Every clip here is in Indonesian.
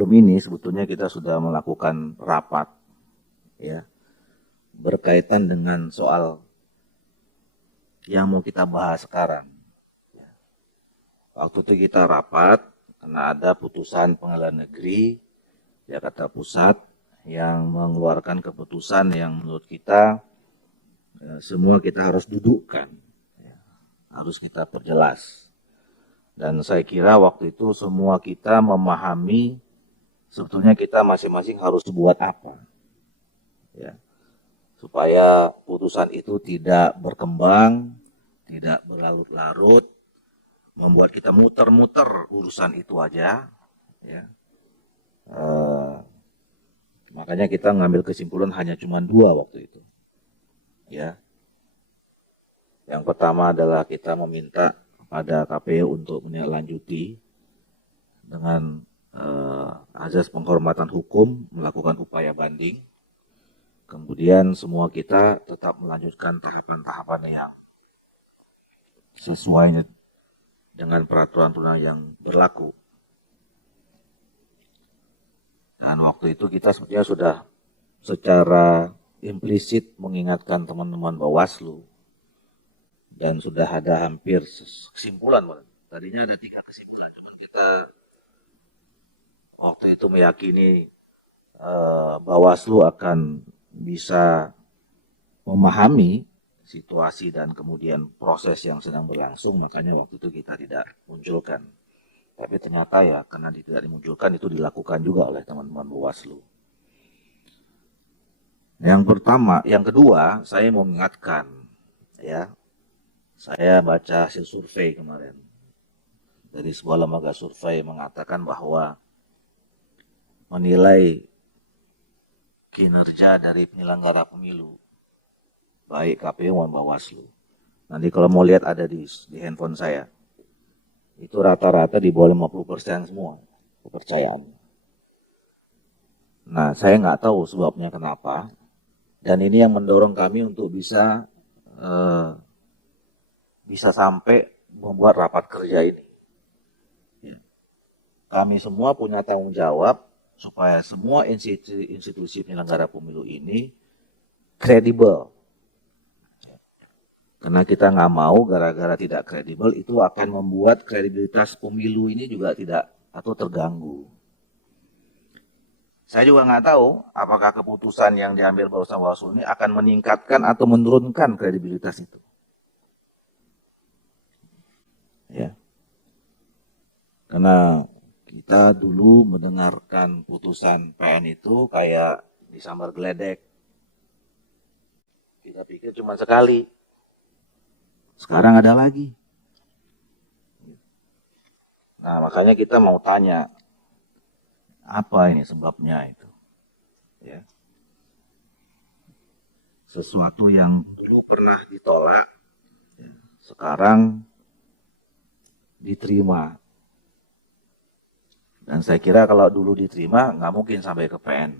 sebelum ini sebetulnya kita sudah melakukan rapat ya berkaitan dengan soal yang mau kita bahas sekarang. Waktu itu kita rapat karena ada putusan Pengadilan Negeri Jakarta Pusat yang mengeluarkan keputusan yang menurut kita semua kita harus dudukkan, harus kita perjelas. Dan saya kira waktu itu semua kita memahami sebetulnya kita masing-masing harus buat apa. Ya, supaya putusan itu tidak berkembang, tidak berlarut-larut, membuat kita muter-muter urusan itu aja. Ya. Makanya kita ngambil kesimpulan hanya cuma 2 waktu itu. Ya. Yang pertama adalah kita meminta pada KPU untuk menindaklanjuti dengan azas penghormatan hukum, melakukan upaya banding. Kemudian semua kita tetap melanjutkan tahapan-tahapan yang sesuai dengan peraturan-peraturan yang berlaku. Dan waktu itu kita sebenarnya sudah secara implisit mengingatkan teman-teman Bawaslu dan sudah ada hampir kesimpulan. Tadinya ada 3 kesimpulan, cuman kita waktu itu meyakini Bawaslu akan bisa memahami situasi dan kemudian proses yang sedang berlangsung, makanya waktu itu kita tidak munculkan. Tapi ternyata ya karena tidak dimunculkan itu dilakukan juga oleh teman-teman Bawaslu. Yang kedua, saya mau mengingatkan ya. Saya baca hasil survei kemarin dari sebuah lembaga survei mengatakan bahwa menilai kinerja dari penyelenggara pemilu baik KPU maupun Bawaslu. Nanti kalau mau lihat ada di handphone saya. Itu rata-rata di bawah 50% semua kepercayaan. Nah, saya nggak tahu sebabnya kenapa. Dan ini yang mendorong kami untuk bisa sampai membuat rapat kerja ini. Ya. Kami semua punya tanggung jawab supaya semua institusi penyelenggara pemilu ini kredibel. Karena kita nggak mau gara-gara tidak kredibel itu akan membuat kredibilitas pemilu ini juga tidak atau terganggu. Saya juga nggak tahu apakah keputusan yang diambil Bawaslu ini akan meningkatkan atau menurunkan kredibilitas itu. Ya, karena kita dulu mendengarkan putusan PN itu kayak disambar geledek. Kita pikir cuma sekali. Sekarang ada lagi. Nah, makanya kita mau tanya, apa ini sebabnya itu? Ya. Sesuatu yang dulu pernah ditolak, ya, sekarang diterima. Dan saya kira kalau dulu diterima, nggak mungkin sampai ke PN.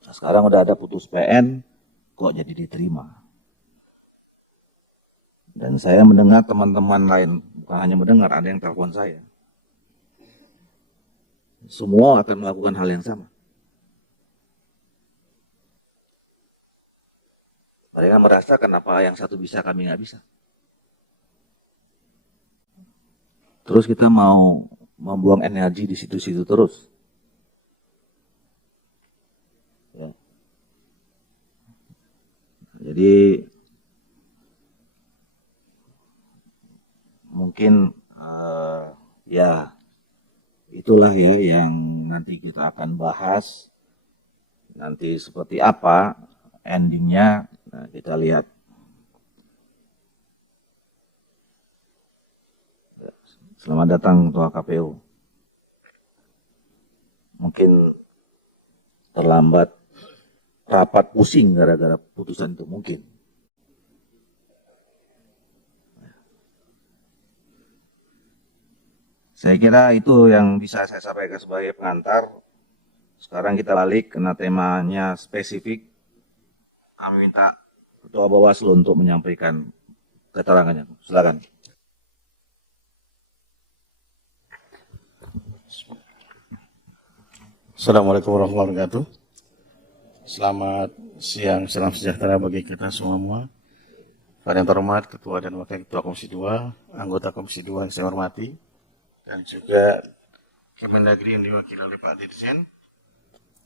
Nah, sekarang udah ada putus PN, kok jadi diterima. Dan saya mendengar teman-teman lain, bukan hanya mendengar, ada yang telepon saya. Semua akan melakukan hal yang sama. Mereka merasa kenapa yang satu bisa, kami nggak bisa. Terus kita mau membuang energi di situ-situ terus. Ya. Jadi mungkin ya itulah ya yang nanti kita akan bahas. Nanti seperti apa endingnya, nah, kita lihat. Selamat datang Ketua KPU. Mungkin terlambat rapat pusing gara-gara putusan itu mungkin. Saya kira itu yang bisa saya sampaikan sebagai pengantar. Sekarang kita balik karena temanya spesifik. Kami minta Ketua Bawaslu untuk menyampaikan keterangannya. Silakan. Assalamualaikum warahmatullahi wabarakatuh. Selamat siang, salam sejahtera bagi kita semua. Yang terhormat Ketua dan Wakil Ketua Komisi 2, anggota Komisi 2 yang saya hormati, dan juga Kemendagri yang diwakili oleh Pak Dirjen,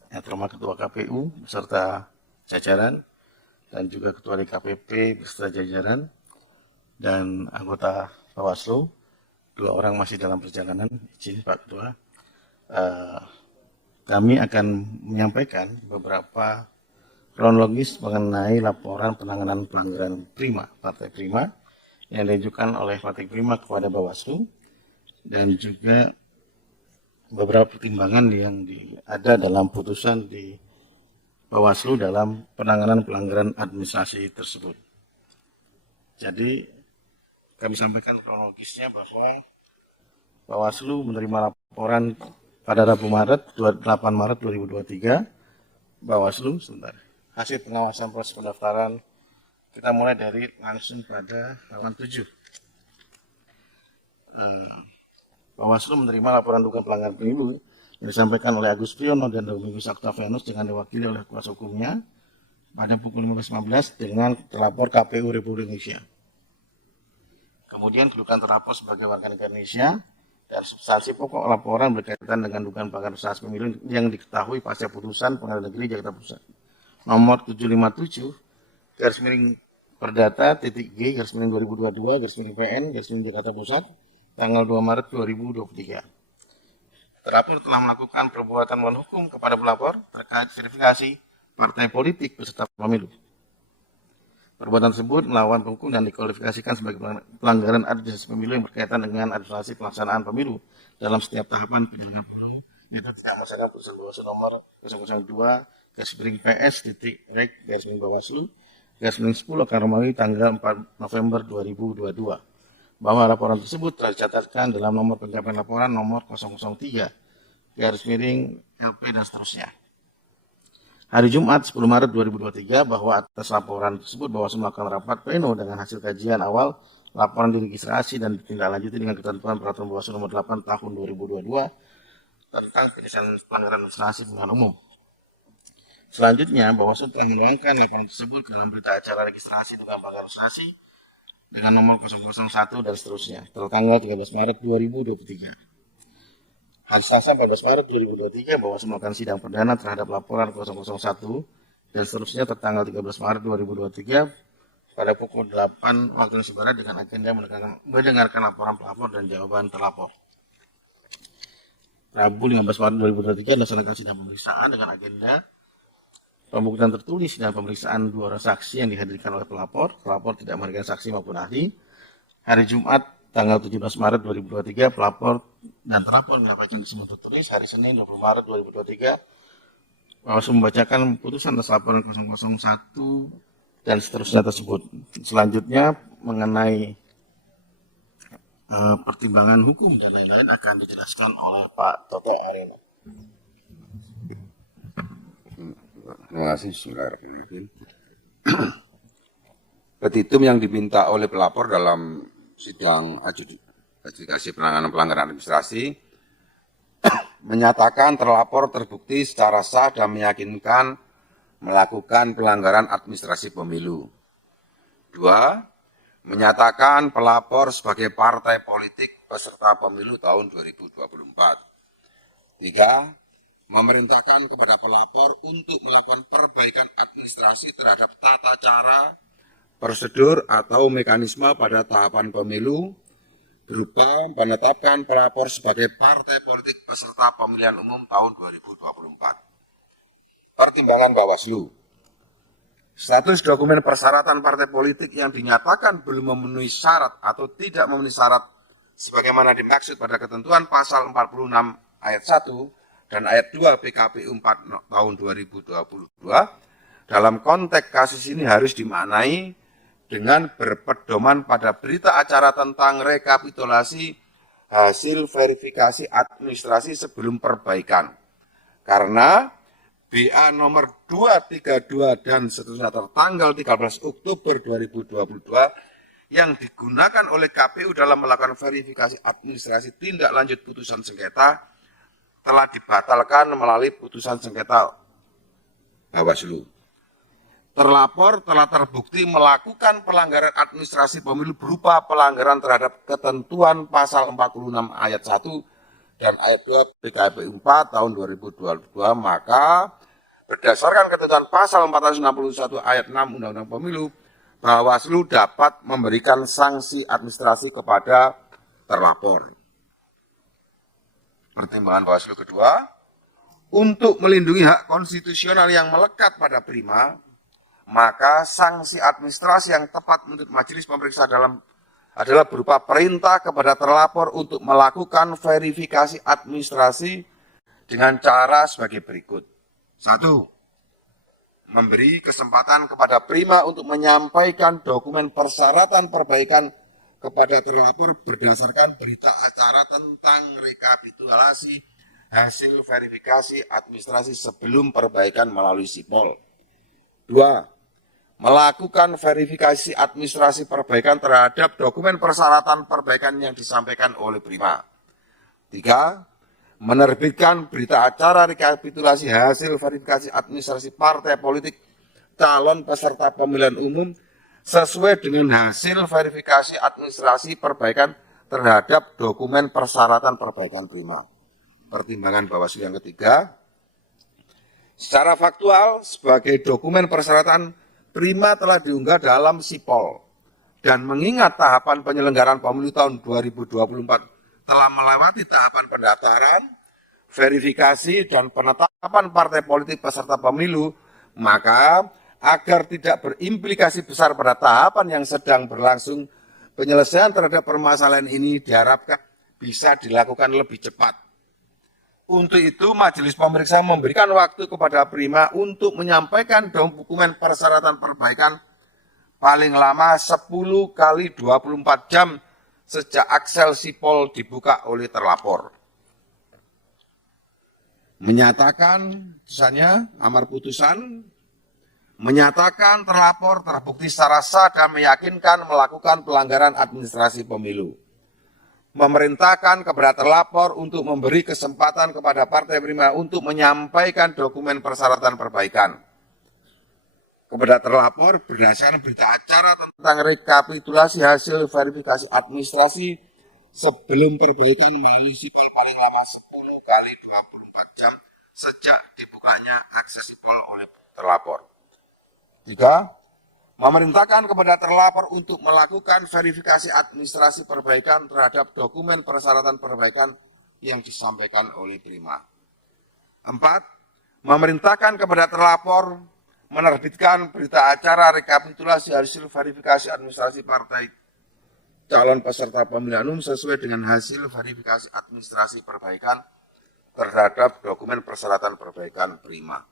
yang terhormat Ketua KPU beserta jajaran, dan juga Ketua DKPP beserta jajaran, dan anggota Bawaslu. 2 orang masih dalam perjalanan, izin Pak Ketua. Kami akan menyampaikan beberapa kronologis mengenai laporan penanganan pelanggaran Prima, Partai Prima, yang diajukan oleh Partai Prima kepada Bawaslu, dan juga beberapa pertimbangan yang ada dalam putusan di Bawaslu dalam penanganan pelanggaran administrasi tersebut. Jadi, kami sampaikan kronologisnya bahwa Bawaslu menerima laporan pada Rabu 8 Maret 2023, Bawaslu, hasil pengawasan proses pendaftaran, kita mulai dari langsung pada halaman 7. Bawaslu menerima laporan dugaan pelanggaran pemilu yang disampaikan oleh Agus Priyono dan Domingus Octavianus dengan diwakili oleh kuasa hukumnya pada pukul 15.15 dengan terlapor KPU Republik Indonesia. Kemudian kedudukan terlapor sebagai warga negara Indonesia dan substansi pokok laporan berkaitan dengan dugaan pelanggaran administrasi pemilu yang diketahui pasca putusan Pengadilan Negeri Jakarta Pusat nomor 757 garis miring perdata titik G garis miring 2022 garis miring PN garis miring Jakarta Pusat tanggal 2 Maret 2023. Terlapor telah melakukan perbuatan melawan hukum kepada pelapor terkait verifikasi partai politik peserta pemilu. Perbuatan tersebut melawan hukum dan dikualifikasikan sebagai pelanggaran administrasi pemilu yang berkaitan dengan administrasi pelaksanaan pemilu dalam setiap tahapan penyelenggaraan pemilu, yaitu tidak melaksanakan putusan Bawaslu nomor 002 garis miring PS titik rek garis miring Bawaslu garis miring 10 akan Romawi tanggal 4 November 2022, bahwa laporan tersebut telah dicatatkan dalam nomor pencapaian laporan nomor 003 garis miring LP dan seterusnya. Hari Jumat 10 Maret 2023, bahwa atas laporan tersebut Bawaslu melakukan rapat pleno dengan hasil kajian awal laporan diregistrasi dan ditindaklanjuti dengan ketentuan peraturan Bawaslu nomor 8 tahun 2022 tentang penyelesaian pelanggaran administrasi pemilihan umum. Selanjutnya, Bawaslu telah menuangkan laporan tersebut ke dalam berita acara registrasi dugaan pelanggaran administrasi dengan nomor 001 dan seterusnya, tertanggal 13 Maret 2023. Hari Selasa 14 Maret 2023, Bawaslu melakukan sidang perdana terhadap laporan 001 dan seterusnya tertanggal 13 Maret 2023 pada pukul 8 waktu Indonesia Barat dengan agenda mendengarkan laporan pelapor dan jawaban terlapor. Rabu 15 Maret 2023 dilaksanakan sidang pemeriksaan dengan agenda pembuktian tertulis dan pemeriksaan 2 orang saksi yang dihadirkan oleh pelapor. Pelapor tidak menghadirkan saksi maupun ahli. Hari Jumat tanggal 17 Maret 2023, pelapor dan terlapor menyampaikan kesimpulan tertulis. Hari Senin 20 Maret 2023, Bawaslu membacakan putusan atas laporan 001 dan seterusnya tersebut. Selanjutnya mengenai pertimbangan hukum dan lain-lain akan dijelaskan oleh Pak Toto Arena. Terima kasih, Bismillahirrahmanirrahim. Petitum yang diminta oleh pelapor dalam sidang adjudikasi penanganan pelanggaran administrasi menyatakan terlapor terbukti secara sah dan meyakinkan melakukan pelanggaran administrasi pemilu. 2. Menyatakan pelapor sebagai partai politik peserta pemilu tahun 2024. 3. Memerintahkan kepada pelapor untuk melakukan perbaikan administrasi terhadap tata cara, prosedur atau mekanisme pada tahapan pemilu berupa menetapkan pelapor sebagai partai politik peserta pemilihan umum tahun 2024. Pertimbangan Bawaslu. Status dokumen persyaratan partai politik yang dinyatakan belum memenuhi syarat atau tidak memenuhi syarat sebagaimana dimaksud pada ketentuan pasal 46 ayat 1 dan ayat 2 PKPU 4 tahun 2022 dalam konteks kasus ini harus dimaknai dengan berpedoman pada berita acara tentang rekapitulasi hasil verifikasi administrasi sebelum perbaikan. Karena BA nomor 232 dan seterusnya tertanggal 13 Oktober 2022 yang digunakan oleh KPU dalam melakukan verifikasi administrasi tindak lanjut putusan sengketa telah dibatalkan melalui putusan sengketa Bawaslu. Terlapor telah terbukti melakukan pelanggaran administrasi pemilu berupa pelanggaran terhadap ketentuan pasal 46 ayat 1 dan ayat 2 PKPU 4 tahun 2022, maka berdasarkan ketentuan pasal 461 ayat 6 Undang-Undang Pemilu, Bawaslu dapat memberikan sanksi administrasi kepada terlapor. Pertimbangan Bawaslu kedua, untuk melindungi hak konstitusional yang melekat pada Prima, maka sanksi administrasi yang tepat menurut majelis pemeriksa adalah berupa perintah kepada terlapor untuk melakukan verifikasi administrasi dengan cara sebagai berikut. 1. Memberi kesempatan kepada Prima untuk menyampaikan dokumen persyaratan perbaikan kepada terlapor berdasarkan berita acara tentang rekapitulasi hasil verifikasi administrasi sebelum perbaikan melalui SIPOL. 2. Melakukan verifikasi administrasi perbaikan terhadap dokumen persyaratan perbaikan yang disampaikan oleh Prima. 3. Menerbitkan berita acara rekapitulasi hasil verifikasi administrasi partai politik calon peserta pemilihan umum sesuai dengan hasil verifikasi administrasi perbaikan terhadap dokumen persyaratan perbaikan Prima. Pertimbangan Bawaslu yang ketiga, secara faktual sebagai dokumen persyaratan Prima telah diunggah dalam SIPOL dan mengingat tahapan penyelenggaraan pemilu tahun 2024 telah melewati tahapan pendaftaran, verifikasi, dan penetapan partai politik peserta pemilu, maka agar tidak berimplikasi besar pada tahapan yang sedang berlangsung, penyelesaian terhadap permasalahan ini diharapkan bisa dilakukan lebih cepat. Untuk itu, majelis pemeriksa memberikan waktu kepada Prima untuk menyampaikan dokumen persyaratan perbaikan paling lama 10 kali 24 jam sejak aksel SIPOL dibuka oleh terlapor. Menyatakan, putusannya, amar putusan, menyatakan terlapor terbukti secara sah dan meyakinkan melakukan pelanggaran administrasi pemilu. Memerintahkan kepada terlapor untuk memberi kesempatan kepada Partai Prima untuk menyampaikan dokumen persyaratan perbaikan. Kepada terlapor berdasarkan berita acara tentang rekapitulasi hasil verifikasi administrasi sebelum perbaikan melalui SIPOL paling lama 10 kali 24 jam sejak dibukanya akses SIPOL oleh terlapor. 3. Memerintahkan kepada terlapor untuk melakukan verifikasi administrasi perbaikan terhadap dokumen persyaratan perbaikan yang disampaikan oleh Prima. 4. Memerintahkan kepada terlapor menerbitkan berita acara rekapitulasi hasil verifikasi administrasi partai calon peserta pemilihan umum sesuai dengan hasil verifikasi administrasi perbaikan terhadap dokumen persyaratan perbaikan Prima.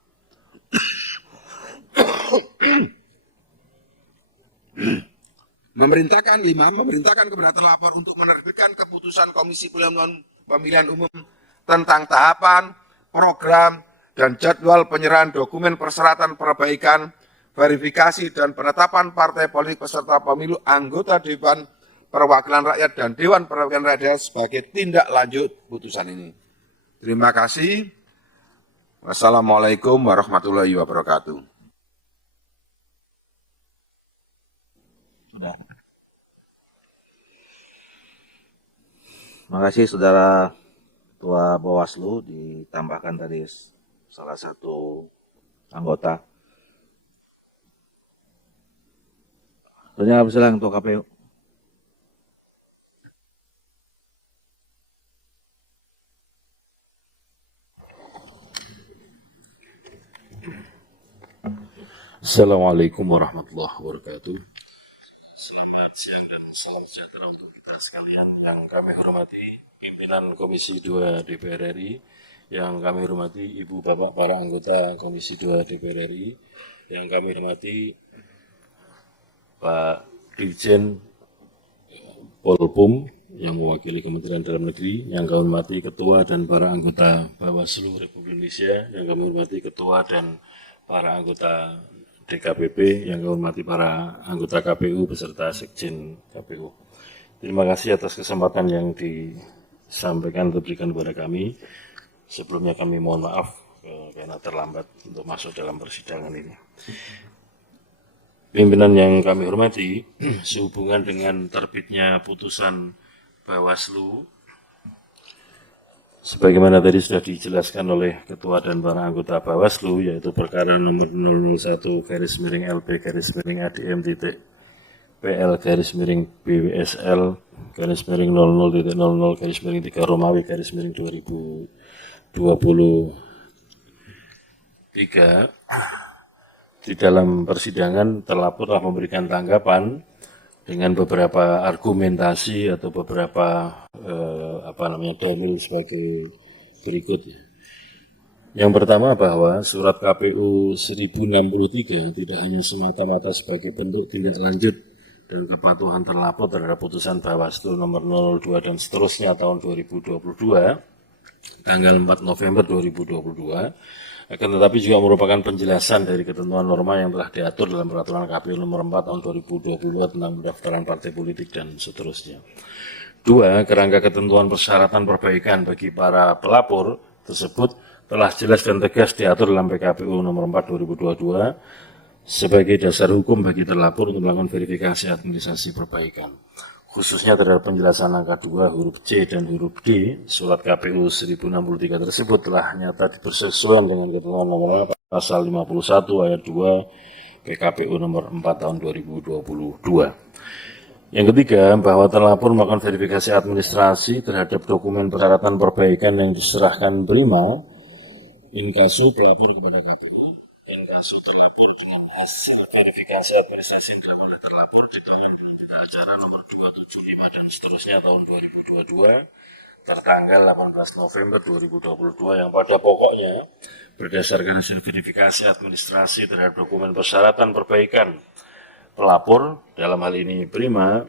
Memerintahkan kepada terlapor untuk menerbitkan keputusan Komisi Pemilihan Umum tentang tahapan, program, dan jadwal penyerahan dokumen persyaratan perbaikan, verifikasi, dan penetapan partai politik peserta pemilu anggota Dewan Perwakilan Rakyat dan Dewan Perwakilan Rakyat sebagai tindak lanjut putusan ini. Terima kasih. Wassalamualaikum warahmatullahi wabarakatuh. Terima kasih Saudara Ketua Bawaslu, ditambahkan tadi salah satu anggota. Selanjutnya persilakan Ketua KPU. Assalamualaikum warahmatullahi wabarakatuh. Selamat siang dan salam sejahtera untuk kita sekalian yang kami hormati pimpinan Komisi 2 DPR RI, yang kami hormati Ibu Bapak para anggota Komisi 2 DPR RI, yang kami hormati Pak Dirjen Polpum yang mewakili Kementerian Dalam Negeri, yang kami hormati Ketua dan para anggota Bawaslu Republik Indonesia, yang kami hormati Ketua dan para anggota DKPP, yang kami hormati para anggota KPU beserta Sekjen KPU. Terima kasih atas kesempatan yang disampaikan atau diberikan kepada kami. Sebelumnya kami mohon maaf karena terlambat untuk masuk dalam persidangan ini. Pimpinan yang kami hormati, sehubungan dengan terbitnya putusan Bawaslu, sebagaimana tadi sudah dijelaskan oleh Ketua dan para anggota Bawaslu, yaitu perkara nomor 001-ADM-PL-BWSL-00.00-3 Romawi-2023. Di dalam persidangan terlapor telah memberikan tanggapan dengan beberapa argumentasi atau beberapa dalil sebagai berikut. Yang pertama bahwa surat KPU 1063 tidak hanya semata-mata sebagai bentuk tindak lanjut dan kepatuhan terlapor terhadap putusan Bawaslu nomor 02 dan seterusnya tahun 2022 tanggal 4 November 2022, akan tetapi juga merupakan penjelasan dari ketentuan norma yang telah diatur dalam peraturan KPU nomor 4 tahun 2022 tentang pendaftaran partai politik dan seterusnya. 2. Kerangka ketentuan persyaratan perbaikan bagi para pelapor tersebut telah jelas dan tegas diatur dalam PKPU nomor 4 2022 sebagai dasar hukum bagi terlapor untuk melakukan verifikasi administrasi perbaikan. Khususnya terhadap penjelasan angka 2 huruf C dan huruf D, surat KPU 1063 tersebut telah nyata dipersesuaian dengan ketentuan nomor pasal 51 ayat 2 PKPU nomor 4 tahun 2022. Yang ketiga, bahwa terlapor melakukan verifikasi administrasi terhadap dokumen persyaratan perbaikan yang diserahkan prima, inkasu pelapor kepada KPU, inkasu terlapor dengan hasil verifikasi administrasi yang dilakukan oleh terlapor diketahui acara nomor 275 dan seterusnya tahun 2022 tertanggal 18 November 2022 yang pada pokoknya berdasarkan hasil verifikasi administrasi terhadap dokumen persyaratan perbaikan, pelapor dalam hal ini prima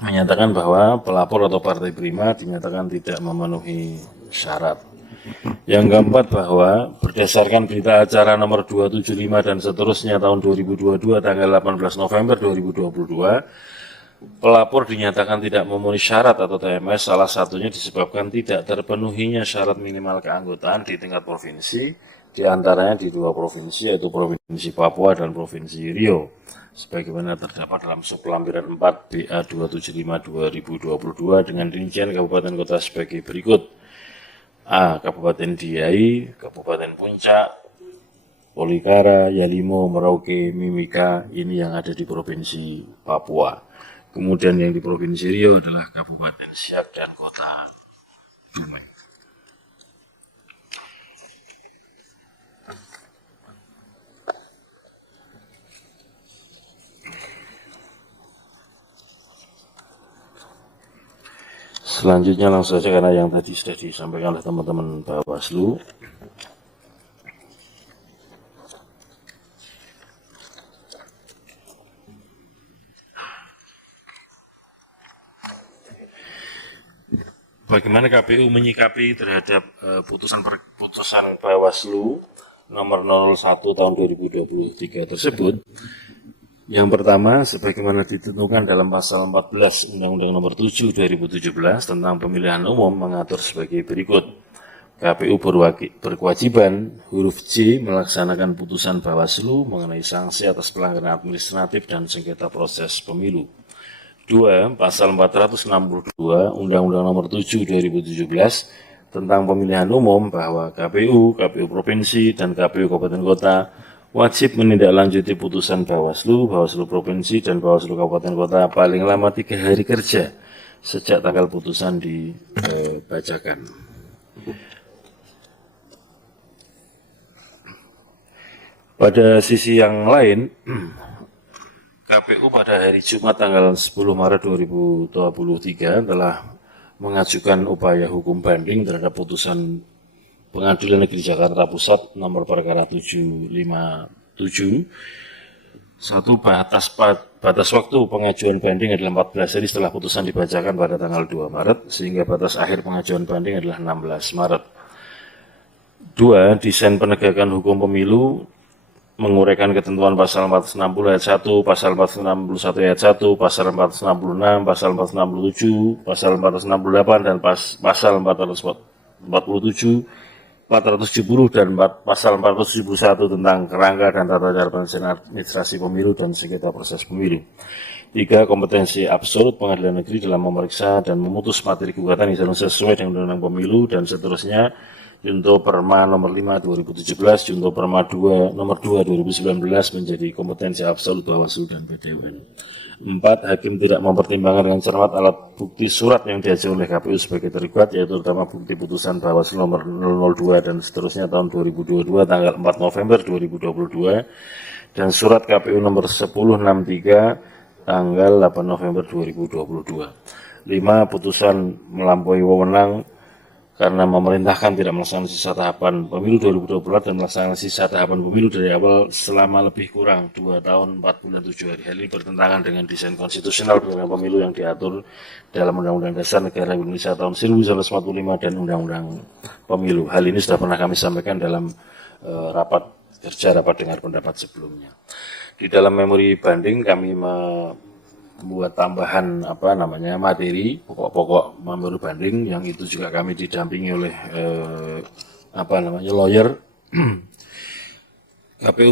menyatakan bahwa pelapor atau partai prima dinyatakan tidak memenuhi syarat. Yang keempat bahwa berdasarkan berita acara nomor 275 dan seterusnya tahun 2022 tanggal 18 November 2022, pelapor dinyatakan tidak memenuhi syarat atau TMS, salah satunya disebabkan tidak terpenuhinya syarat minimal keanggotaan di tingkat provinsi, di antaranya di 2 provinsi yaitu Provinsi Papua dan Provinsi Riau, sebagaimana terdapat dalam sublampiran 4 BA 275 2022 dengan rincian kabupaten kota sebagai berikut. A. Kabupaten Diai, Kabupaten Puncak, Polikara, Yalimo, Merauke, Mimika, ini yang ada di Provinsi Papua. Kemudian yang di Provinsi Riau adalah Kabupaten Siak dan Kota Dumai. Selanjutnya langsung saja karena yang tadi sudah disampaikan oleh teman-teman Bawaslu. Bagaimana KPU menyikapi terhadap putusan Bawaslu nomor 01 tahun 2023 tersebut? Yang pertama, sebagaimana ditentukan dalam pasal 14 Undang-Undang nomor 7 2017 tentang pemilihan umum mengatur sebagai berikut. KPU berkewajiban huruf C melaksanakan putusan Bawaslu mengenai sanksi atas pelanggaran administratif dan sengketa proses pemilu. 2. Pasal 462 Undang-Undang nomor 7 2017 tentang pemilihan umum bahwa KPU Provinsi, dan KPU Kabupaten Kota wajib menindaklanjuti putusan Bawaslu Provinsi, dan Bawaslu Kabupaten Kota paling lama 3 hari kerja sejak tanggal putusan dibacakan. Pada sisi yang lain, KPU pada hari Jumat tanggal 10 Maret 2023 telah mengajukan upaya hukum banding terhadap putusan Pengadilan Negeri Jakarta Pusat nomor perkara 757. Satu, batas waktu pengajuan banding adalah 14 hari setelah putusan dibacakan pada tanggal 2 Maret, sehingga batas akhir pengajuan banding adalah 16 Maret. 2. Desain penegakan hukum pemilu menguraikan ketentuan pasal 460 ayat 1, pasal 461 ayat 1, pasal 466, pasal 467, pasal 468, dan pasal 447 470 dan pasal 471 tentang kerangka dan tata cara penyelesaian administrasi pemilu dan sengketa proses pemilu. 3. Kompetensi absolut pengadilan negeri dalam memeriksa dan memutus materi gugatan yang sesuai dengan undang-undang pemilu dan seterusnya. Junto Perma nomor 5 2017, Junto Perma 2 nomor 2 2019 menjadi kompetensi absolut Bawaslu dan PT UN. 4. Hakim tidak mempertimbangkan dengan cermat alat bukti surat yang diajukan oleh KPU sebagai tergugat, yaitu terutama bukti putusan Bawaslu nomor 002 dan seterusnya tahun 2022 tanggal 4 November 2022 dan surat KPU nomor 1063 tanggal 8 November 2022. 5. Putusan melampaui wewenang karena memerintahkan tidak melaksanakan sisa tahapan pemilu 2024 dan melaksanakan sisa tahapan pemilu dari awal selama lebih kurang 2 tahun 4 bulan 7 hari. Hal ini bertentangan dengan desain konstitusional penyelenggaraan pemilu yang diatur dalam Undang-Undang Dasar Negara Indonesia tahun 1945 dan Undang-Undang Pemilu. Hal ini sudah pernah kami sampaikan dalam rapat dengar pendapat sebelumnya. Di dalam memori banding kami membuat tambahan materi pokok-pokok memori banding yang itu juga kami didampingi oleh lawyer. KPU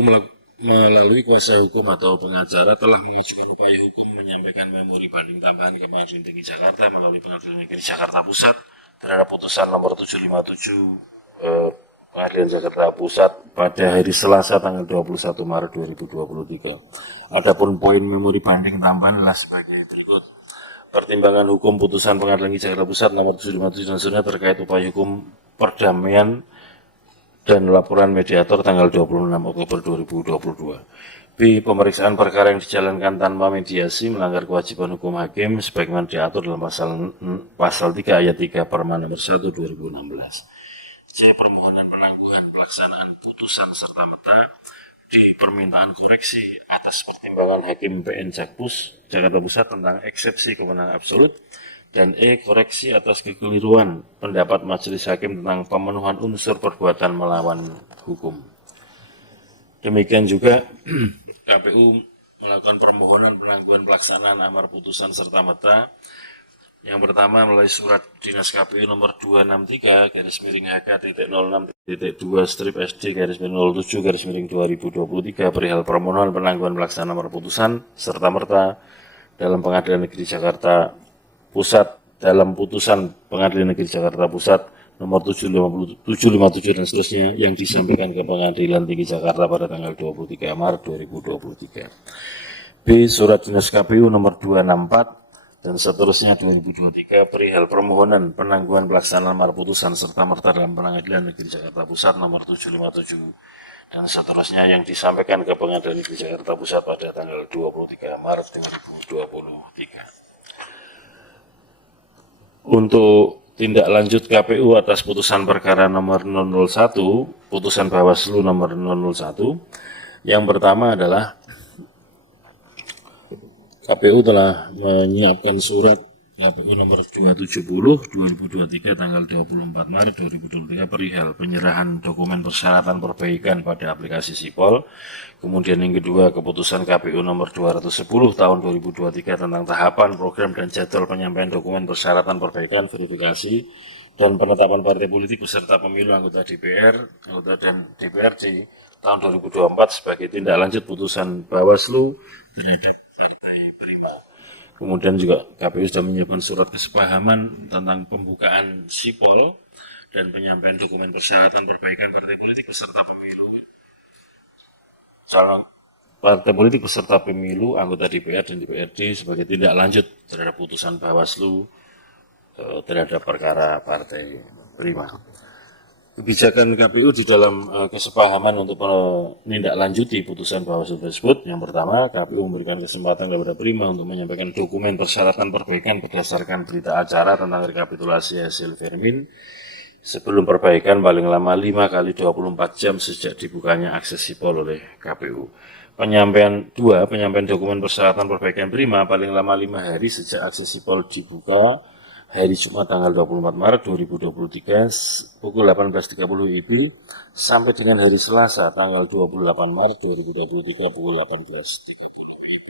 melalui kuasa hukum atau pengacara telah mengajukan upaya hukum menyampaikan memori banding tambahan ke Pengadilan Tinggi Jakarta melalui Pengadilan Negeri Jakarta Pusat terhadap putusan nomor 757 Pengadilan Jakarta Pusat pada hari Selasa tanggal 21 Maret 2023. Adapun poin memori banding tambahan adalah sebagai berikut. Pertimbangan hukum putusan Pengadilan Negeri Jakarta Pusat nomor 757 dan seterusnya terkait upaya hukum perdamaian dan laporan mediator tanggal 26 Oktober 2022. B. Pemeriksaan perkara yang dijalankan tanpa mediasi melanggar kewajiban hukum hakim sebagaimana diatur dalam pasal 3 ayat 3 Perma nomor 1 2016. C. Permohonan penangguhan pelaksanaan putusan serta-merta di permintaan koreksi atas pertimbangan Hakim PN Jakpus Jakarta Pusat tentang eksepsi kewenangan absolut, dan E. Koreksi atas kekeliruan pendapat Majelis Hakim tentang pemenuhan unsur perbuatan melawan hukum. Demikian juga KPU melakukan permohonan penangguhan pelaksanaan amar putusan serta-merta. Yang pertama melalui surat Dinas KPU nomor 263-HK-06-2-SD-SD-07-2023 perihal permohonan penangguhan pelaksanaan amar putusan serta-merta dalam Pengadilan Negeri Jakarta Pusat dalam putusan Pengadilan Negeri Jakarta Pusat nomor 757 dan seterusnya yang disampaikan ke Pengadilan Tinggi Jakarta pada tanggal 23 Maret 2023. B. Surat Dinas KPU nomor 264 dan seterusnya 2023 perihal permohonan penangguhan pelaksanaan amar putusan serta-merta dalam Pengadilan Negeri Jakarta Pusat nomor 757 dan seterusnya yang disampaikan ke Pengadilan Negeri Jakarta Pusat pada tanggal 23 Maret 2023. Untuk tindak lanjut KPU atas putusan perkara nomor 001, putusan Bawaslu nomor 001, yang pertama adalah KPU telah menyiapkan surat KPU nomor 270/2023 tanggal 24 Maret 2023 perihal penyerahan dokumen persyaratan perbaikan pada aplikasi Sipol. Kemudian yang kedua, keputusan KPU nomor 210 tahun 2023 tentang tahapan, program, dan jadwal penyampaian dokumen persyaratan perbaikan, verifikasi, dan penetapan partai politik peserta pemilu anggota DPR, anggota dan DPRD tahun 2024 sebagai tindak lanjut putusan Bawaslu terhadap Kemudian juga KPU sudah menyiapkan surat kesepahaman tentang pembukaan Sipol dan penyampaian dokumen persyaratan perbaikan partai politik peserta pemilu. Calon partai politik peserta pemilu, anggota DPR dan DPRD sebagai tindak lanjut terhadap putusan Bawaslu terhadap perkara Partai Prima. Kebijakan KPU di dalam kesepahaman untuk menindaklanjuti putusan Bawaslu tersebut. Yang pertama, KPU memberikan kesempatan kepada Prima untuk menyampaikan dokumen persyaratan perbaikan berdasarkan berita acara tentang rekapitulasi hasil Vermin sebelum perbaikan paling lama 5 kali 24 jam sejak dibukanya akses Sipol oleh KPU. Penyampaian dokumen persyaratan perbaikan Prima paling lama 5 hari sejak akses Sipol dibuka hari Jumat tanggal 24 Maret 2023 pukul 18.30 WIB sampai dengan hari Selasa tanggal 28 Maret 2023 pukul 18.30 WIB.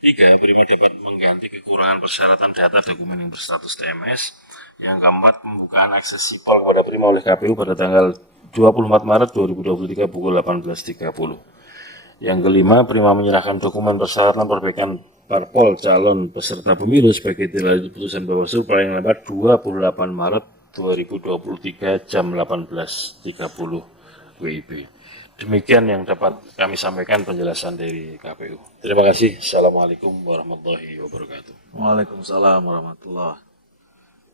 3. Prima dapat mengganti kekurangan persyaratan data dokumen yang berstatus TMS Yang keempat, pembukaan akses sipol kepada Prima oleh KPU pada tanggal 24 Maret 2023 pukul 18.30. Yang kelima, Prima menyerahkan dokumen persyaratan perbaikan parpol calon peserta pemilu sebagai tindak putusan Bawaslu paling lambat 28 Maret 2023 jam 18.30 WIB. Demikian yang dapat kami sampaikan penjelasan dari KPU. Terima kasih. Assalamualaikum warahmatullahi wabarakatuh. Waalaikumsalam warahmatullahi wabarakatuh.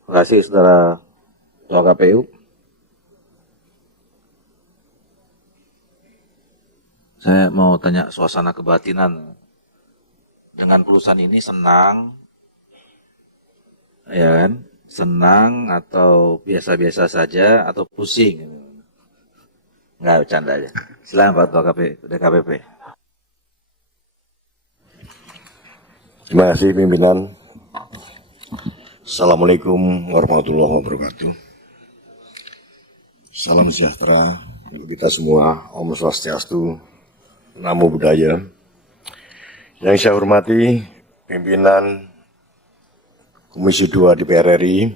Terima kasih Saudara Ketua KPU. Saya mau tanya suasana kebatinan. Dengan putusan ini senang, ya kan? Senang atau biasa-biasa saja atau pusing? Enggak, bercanda aja. Silakan Pak Ketua DKPP. Terima kasih pimpinan. Assalamualaikum warahmatullahi wabarakatuh. Salam sejahtera untuk kita semua. Om Swastiastu, Namo Buddhaya. Yang saya hormati pimpinan Komisi 2 DPR RI,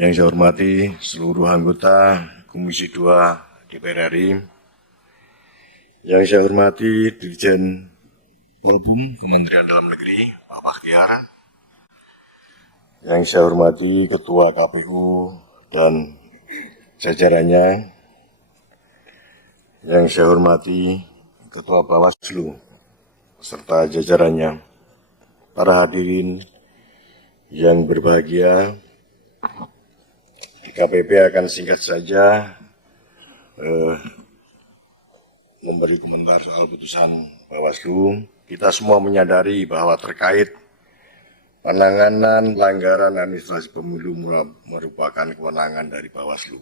yang saya hormati seluruh anggota Komisi 2 DPR RI, yang saya hormati Dirjen Polbum Kementerian Dalam Negeri, Pak Bakhtiar, yang saya hormati Ketua KPU dan jajarannya, yang saya hormati Ketua Bawaslu serta jajarannya, para hadirin yang berbahagia, DKPP akan singkat saja memberi komentar soal putusan Bawaslu. Kita semua menyadari bahwa terkait penanganan pelanggaran administrasi pemilu merupakan kewenangan dari Bawaslu,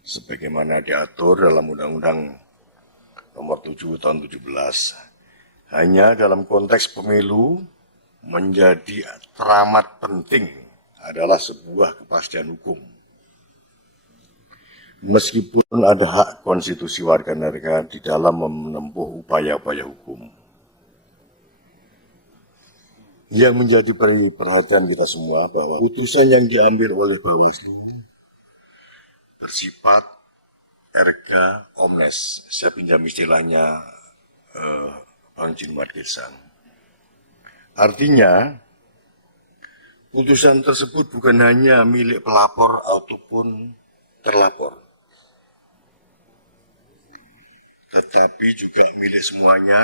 sebagaimana diatur dalam Undang-Undang Nomor 7 Tahun 17. Hanya dalam konteks pemilu menjadi teramat penting adalah sebuah kepastian hukum. Meskipun ada hak konstitusi warga negara di dalam menempuh upaya-upaya hukum. Yang menjadi perhatian kita semua bahwa putusan yang diambil oleh Bawaslu bersifat erga omnes. Saya pinjam istilahnya Bang Jin Margesan. Artinya, putusan tersebut bukan hanya milik pelapor ataupun terlapor, tetapi juga milik semuanya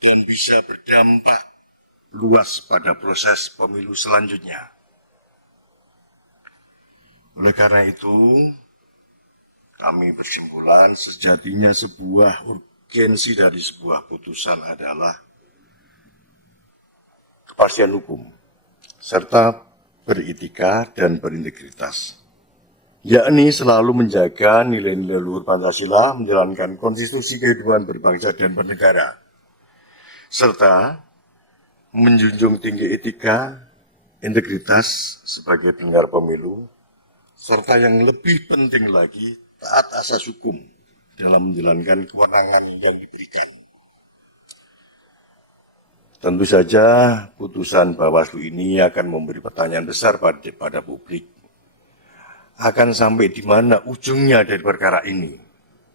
dan bisa berdampak luas pada proses pemilu selanjutnya. Oleh karena itu, kami bersimpulan sejatinya sebuah urgensi dari sebuah putusan adalah kepastian hukum, serta beretika dan berintegritas, yakni selalu menjaga nilai-nilai luhur Pancasila, menjalankan konstitusi kehidupan berbangsa dan bernegara, serta menjunjung tinggi etika, integritas sebagai penyelenggara pemilu, serta yang lebih penting lagi, taat asas hukum dalam menjalankan kewenangan yang diberikan. Tentu saja putusan Bawaslu ini akan memberi pertanyaan besar pada publik. Akan sampai di mana ujungnya dari perkara ini?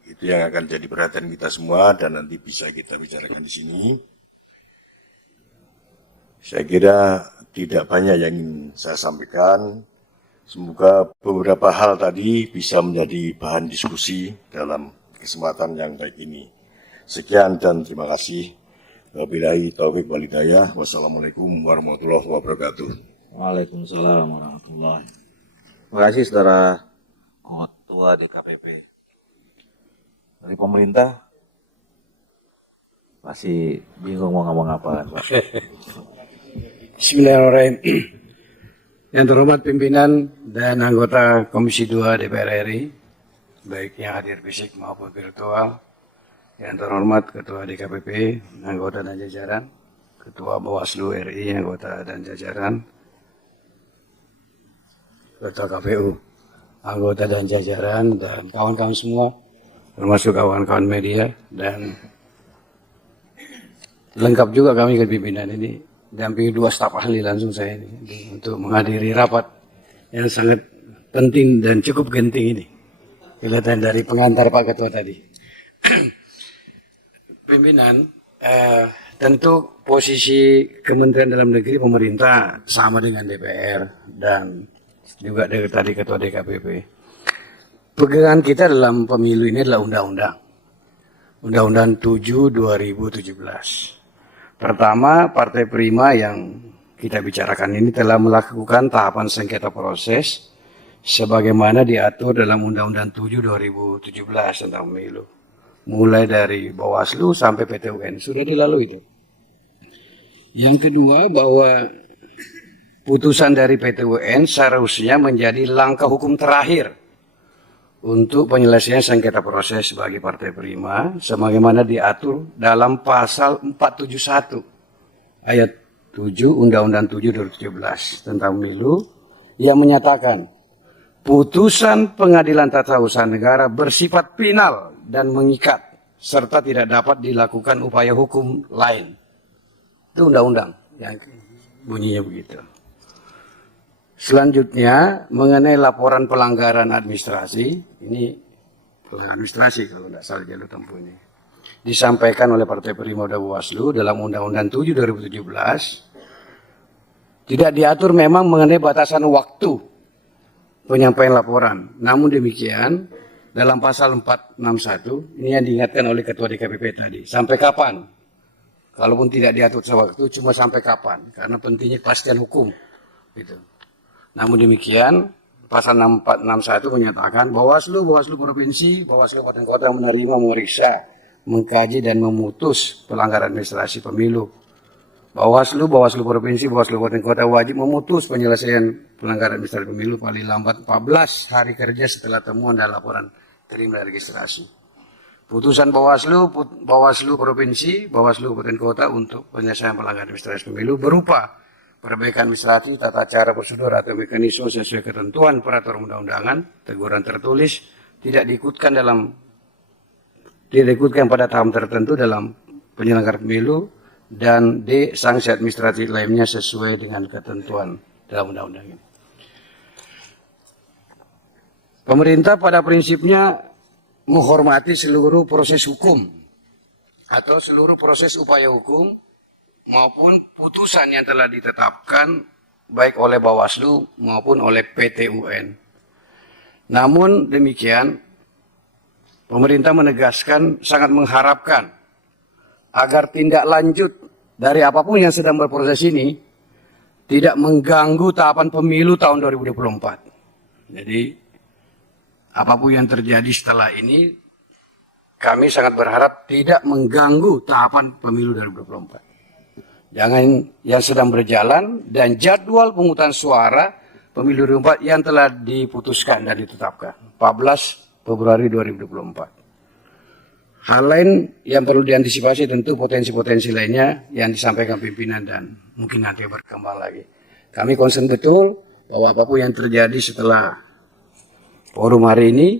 Itu yang akan jadi perhatian kita semua dan nanti bisa kita bicarakan di sini. Saya kira tidak banyak yang ingin saya sampaikan. Semoga beberapa hal tadi bisa menjadi bahan diskusi dalam kesempatan yang baik ini. Sekian dan terima kasih. Wabillahi taufiq wal hidayah. Wassalamualaikum warahmatullahi wabarakatuh. Waalaikumsalam warahmatullahi wabarakatuh. Terima kasih Saudara Ketua DKPP. Dari pemerintah masih bingung mau ngomong apa kan Pak? Bismillahirrahmanirrahim. Yang terhormat pimpinan dan anggota Komisi 2 DPR RI, baik yang hadir fisik maupun virtual. Yang terhormat Ketua DKPP, anggota dan jajaran, Ketua Bawaslu RI, anggota dan jajaran, Ketua KPU, anggota dan jajaran, dan kawan-kawan semua, termasuk kawan-kawan media, dan lengkap juga kami ke pimpinan ini dampingi 2 staf ahli langsung saya ini untuk menghadiri rapat yang sangat penting dan cukup genting ini. Kelihatan dari pengantar Pak Ketua tadi. Pimpinan, tentu posisi Kementerian Dalam Negeri pemerintah sama dengan DPR dan juga dari tadi Ketua DKPP. Pegangan kita dalam pemilu ini adalah undang-undang. Undang-undang 7 2017. Pertama, Partai Prima yang kita bicarakan ini telah melakukan tahapan sengketa proses sebagaimana diatur dalam Undang-Undang 7 2017 tentang pemilu. Mulai dari Bawaslu sampai PT UN sudah dilalui itu. Yang kedua, bahwa putusan dari PT UN seharusnya menjadi langkah hukum terakhir untuk penyelesaian sengketa proses bagi Partai Prima sebagaimana diatur dalam pasal 471 ayat 7 Undang-Undang 7 2017 tentang pemilu yang menyatakan putusan pengadilan tata usaha negara bersifat final dan mengikat serta tidak dapat dilakukan upaya hukum lain. Itu undang-undang yang bunyinya begitu. Selanjutnya mengenai laporan pelanggaran administrasi, ini pelanggaran administrasi kalau tidak salah jalur tempuh ini, disampaikan oleh Partai Prima dan Bawaslu dalam Undang-Undang 7 2017 tidak diatur memang mengenai batasan waktu penyampaian laporan. Namun demikian dalam pasal 461 ini yang diingatkan oleh Ketua DKPP tadi, sampai kapan? Kalaupun tidak diatur sewaktu, cuma sampai kapan? Karena pentingnya kepastian hukum. Gitu. Namun demikian, pasal 461 menyatakan Bawaslu Provinsi, Bawaslu Kabupaten Kota menerima, memeriksa, mengkaji dan memutus pelanggaran administrasi pemilu. Bawaslu Provinsi, Bawaslu Kabupaten Kota wajib memutus penyelesaian pelanggaran administrasi pemilu paling lambat 14 hari kerja setelah temuan dan laporan terima registrasi. Putusan Bawaslu Provinsi, Bawaslu Kabupaten Kota untuk penyelesaian pelanggaran administrasi pemilu berupa perbaikan administratif, tata cara prosedur atau mekanisme sesuai ketentuan peraturan undang-undangan, teguran tertulis, tidak diikutkan pada tahap tertentu dalam penyelenggaraan pemilu, dan D. Sanksi administratif lainnya sesuai dengan ketentuan dalam undang-undang ini. Pemerintah pada prinsipnya menghormati seluruh proses hukum atau seluruh proses upaya hukum maupun putusan yang telah ditetapkan baik oleh Bawaslu maupun oleh PT UN. Namun demikian, pemerintah menegaskan sangat mengharapkan agar tindak lanjut dari apapun yang sedang berproses ini tidak mengganggu tahapan pemilu tahun 2024. Jadi, apapun yang terjadi setelah ini, kami sangat berharap tidak mengganggu tahapan pemilu 2024. Jangan yang sedang berjalan dan jadwal pemungutan suara pemilu 2024 yang telah diputuskan dan ditetapkan 14 Februari 2024. Hal lain yang perlu diantisipasi tentu potensi-potensi lainnya yang disampaikan pimpinan dan mungkin nanti berkembang lagi. Kami concern betul bahwa apapun yang terjadi setelah forum hari ini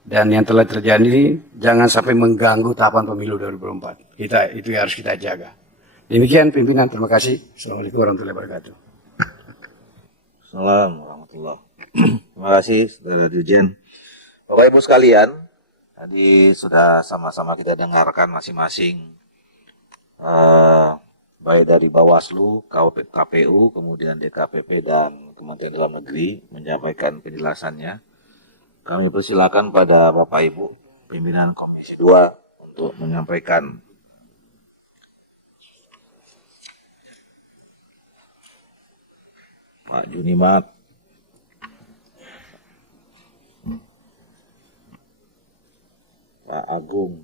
dan yang telah terjadi jangan sampai mengganggu tahapan pemilu 2024. Itu yang harus kita jaga. Demikian pimpinan, terima kasih. Assalamualaikum warahmatullahi wabarakatuh. Assalamualaikum warahmatullahi wabarakatuh. Terima kasih, Saudara Dirjen. Bapak Ibu sekalian, tadi sudah sama-sama kita dengarkan masing-masing, baik dari Bawaslu, KPU, kemudian DKPP dan Kementerian Dalam Negeri menyampaikan penjelasannya. Kami persilakan pada Bapak Ibu pimpinan Komisi 2 untuk menyampaikan. Pak Junimat, Pak Agung,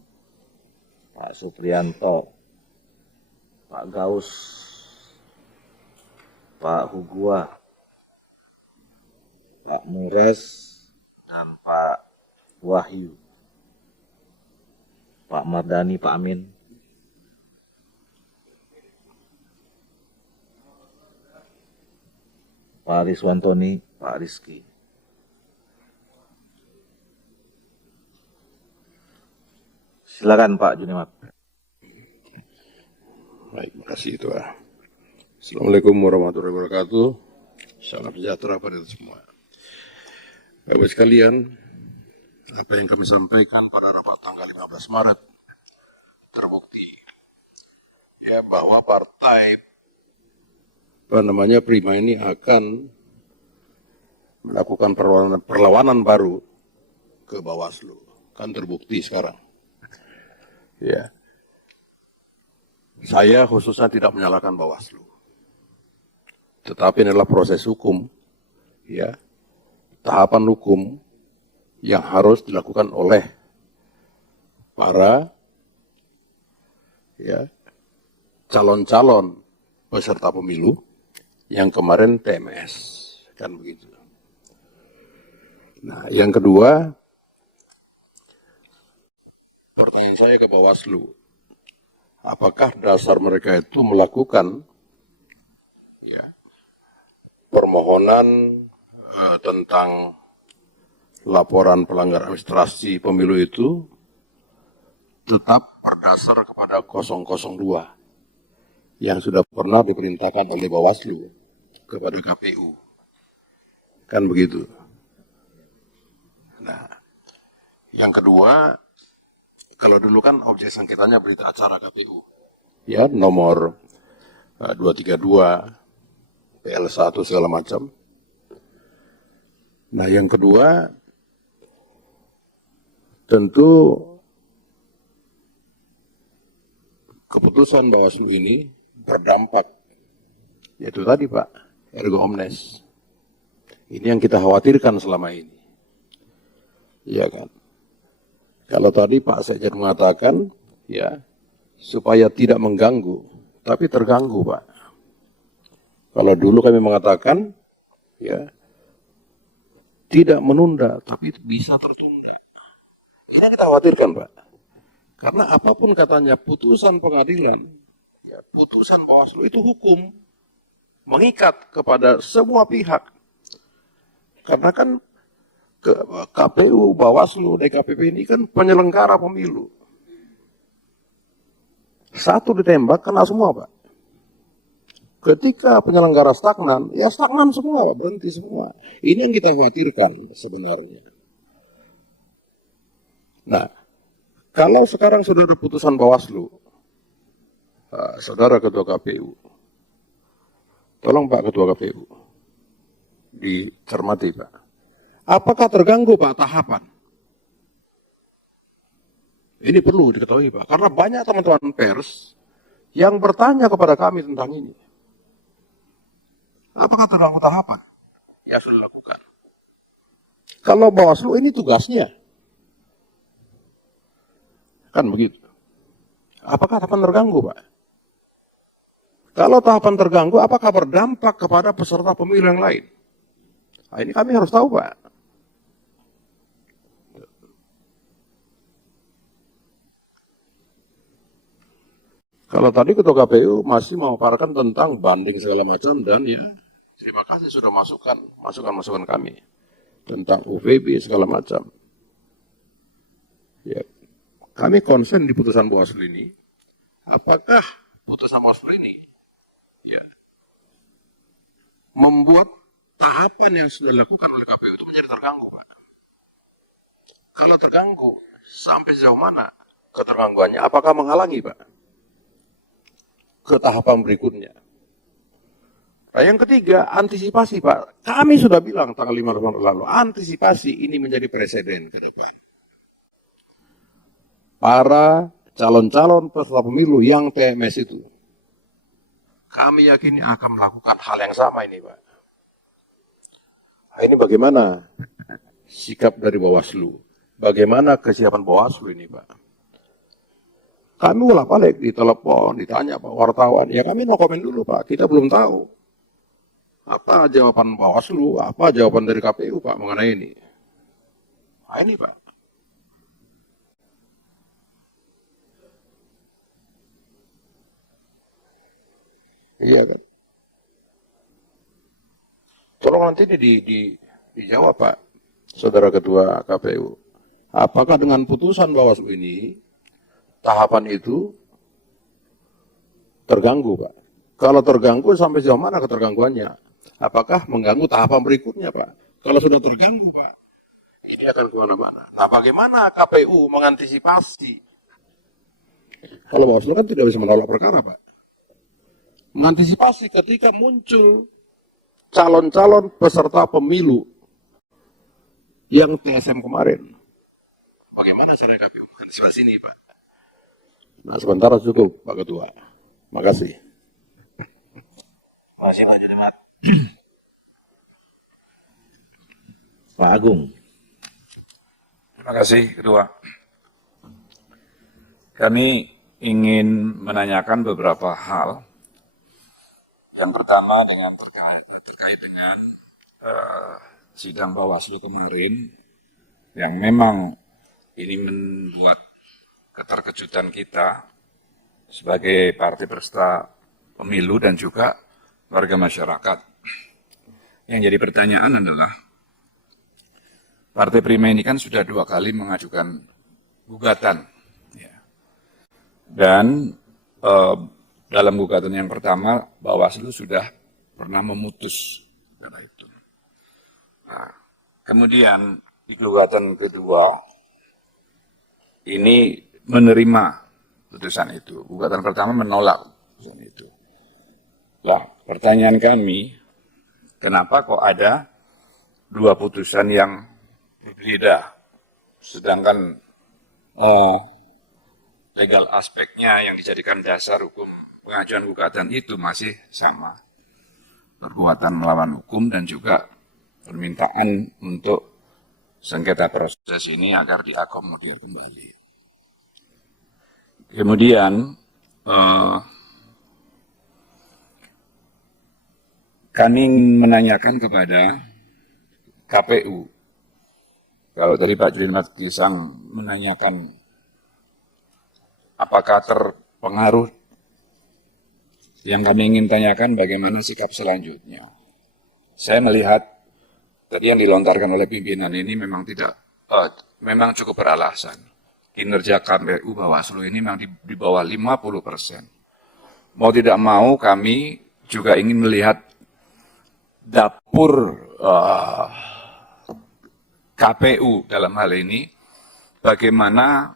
Pak Suprianto, Pak Gaus, Pak Hugua, Pak Mures, dan Pak Wahyu, Pak Mardani, Pak Amin. Pak Riswantoni, Pak Rizky. Silakan Pak Junimat. Baik, terima kasih Tua. Assalamualaikum warahmatullahi wabarakatuh. Salam sejahtera pada kita semua. Bapak sekalian, apa yang kami sampaikan pada rapat tanggal 15 Maret terbukti ya bahwa partai Prima ini akan melakukan perlawanan baru ke Bawaslu. Kan terbukti sekarang. Ya. Saya khususnya tidak menyalahkan Bawaslu. Tetapi ini adalah proses hukum, ya, tahapan hukum yang harus dilakukan oleh para ya calon-calon peserta pemilu yang kemarin TMS, kan begitu. Nah, yang kedua, pertanyaan saya ke Bawaslu, apakah dasar mereka itu melakukan permohonan tentang laporan pelanggaran administrasi pemilu itu tetap berdasar kepada 002 yang sudah pernah diperintahkan oleh Bawaslu kepada KPU. Kan begitu. Nah, yang kedua, kalau dulu kan objek sengketanya berita acara KPU. Ya, nomor 232 PL1 segala macam. Nah, yang kedua, tentu keputusan Bawaslu ini berdampak, yaitu tadi Pak, ergo omnes. Ini yang kita khawatirkan selama ini. Iya kan? Kalau tadi Pak Sekjen mengatakan, ya, supaya tidak mengganggu, tapi terganggu Pak. Kalau dulu kami mengatakan, ya, tidak menunda, tapi bisa tertunda. Ini kita khawatirkan, Pak. Karena apapun katanya, putusan pengadilan, ya, putusan Bawaslu itu hukum, mengikat kepada semua pihak. Karena kan KPU, Bawaslu, DKPP ini kan penyelenggara pemilu. Satu ditembak, kena semua, Pak. Ketika penyelenggara stagnan, ya stagnan semua, Pak, berhenti semua. Ini yang kita khawatirkan sebenarnya. Nah, kalau sekarang sudah ada putusan Bawaslu, Saudara Ketua KPU, tolong Pak Ketua KPU, dicermati Pak. Apakah terganggu Pak tahapan? Ini perlu diketahui Pak, karena banyak teman-teman pers yang bertanya kepada kami tentang ini. Apakah terganggu tahapan? Ya sudah dilakukan. Kalau Bawaslu ini tugasnya. Kan begitu. Apakah tahapan terganggu, Pak? Kalau tahapan terganggu, apakah berdampak kepada peserta pemilu yang lain? Nah, ini kami harus tahu, Pak. Kalau tadi Ketua KPU masih memaparkan tentang banding segala macam dan ya terima kasih sudah masukan kami tentang UVB segala macam. Ya, kami konsen di putusan Bawaslu ini. Apakah putusan Bawaslu ini ya membuat tahapan yang sudah dilakukan oleh KPU itu menjadi terganggu, Pak? Kalau terganggu, sampai sejauh mana ketergangguannya? Apakah menghalangi, Pak, ke tahapan berikutnya? Nah, yang ketiga, antisipasi Pak. Kami sudah bilang tanggal 5 November lalu, antisipasi ini menjadi presiden ke depan. Para calon-calon peserta pemilu yang TMS itu, kami yakini akan melakukan hal yang sama ini Pak. Nah, ini bagaimana sikap dari Bawaslu? Bagaimana kesiapan Bawaslu ini Pak? Kami bolak-balik ditelepon, ditanya Pak wartawan. Ya kami no komen dulu Pak, kita belum tahu. Apa jawaban Bawaslu, apa jawaban dari KPU Pak mengenai ini. Nah ini Pak. Iya kan. Tolong nanti dijawab Pak, Saudara Ketua KPU. Apakah dengan putusan Bawaslu ini, tahapan itu terganggu Pak? Kalau terganggu sampai sejauh mana ketergangguannya? Apakah mengganggu tahapan berikutnya, Pak? Kalau sudah terganggu, Pak, ini akan kemana-mana. Nah, bagaimana KPU mengantisipasi? Kalau Bawaslu kan tidak bisa menolak perkara, Pak. Mengantisipasi ketika muncul calon-calon peserta pemilu yang TSM kemarin. Bagaimana cara KPU mengantisipasi ini, Pak? Nah, sementara cukup, Pak Ketua. Makasih. Masih Pak Judimat. Pak Agung. Terima kasih, Ketua. Kami ingin menanyakan beberapa hal. Yang pertama terkait dengan sidang Bawaslu kemarin, yang memang ini membuat keterkejutan kita sebagai partai peserta pemilu dan juga warga masyarakat. Yang jadi pertanyaan adalah, Partai Prima ini kan sudah 2 kali mengajukan gugatan. Ya. Dan dalam gugatan yang pertama, Bawaslu sudah pernah memutus data itu. Nah, kemudian di gugatan kedua, ini menerima putusan itu. Gugatan pertama menolak putusan itu. Lah, pertanyaan kami, kenapa kok ada 2 putusan yang berbeda, sedangkan legal aspeknya yang dijadikan dasar hukum pengajuan gugatan itu masih sama. Perbuatan melawan hukum dan juga permintaan untuk sengketa proses ini agar diakomodir kembali. Kemudian kami menanyakan kepada KPU. Kalau tadi Pak Judimat Gisang menanyakan apakah terpengaruh, yang kami ingin tanyakan bagaimana sikap selanjutnya. Saya melihat tadi yang dilontarkan oleh pimpinan ini memang memang cukup beralasan. Kinerja KPU Bawaslu ini memang di bawah 50%. Mau tidak mau kami juga ingin melihat dapur KPU dalam hal ini, bagaimana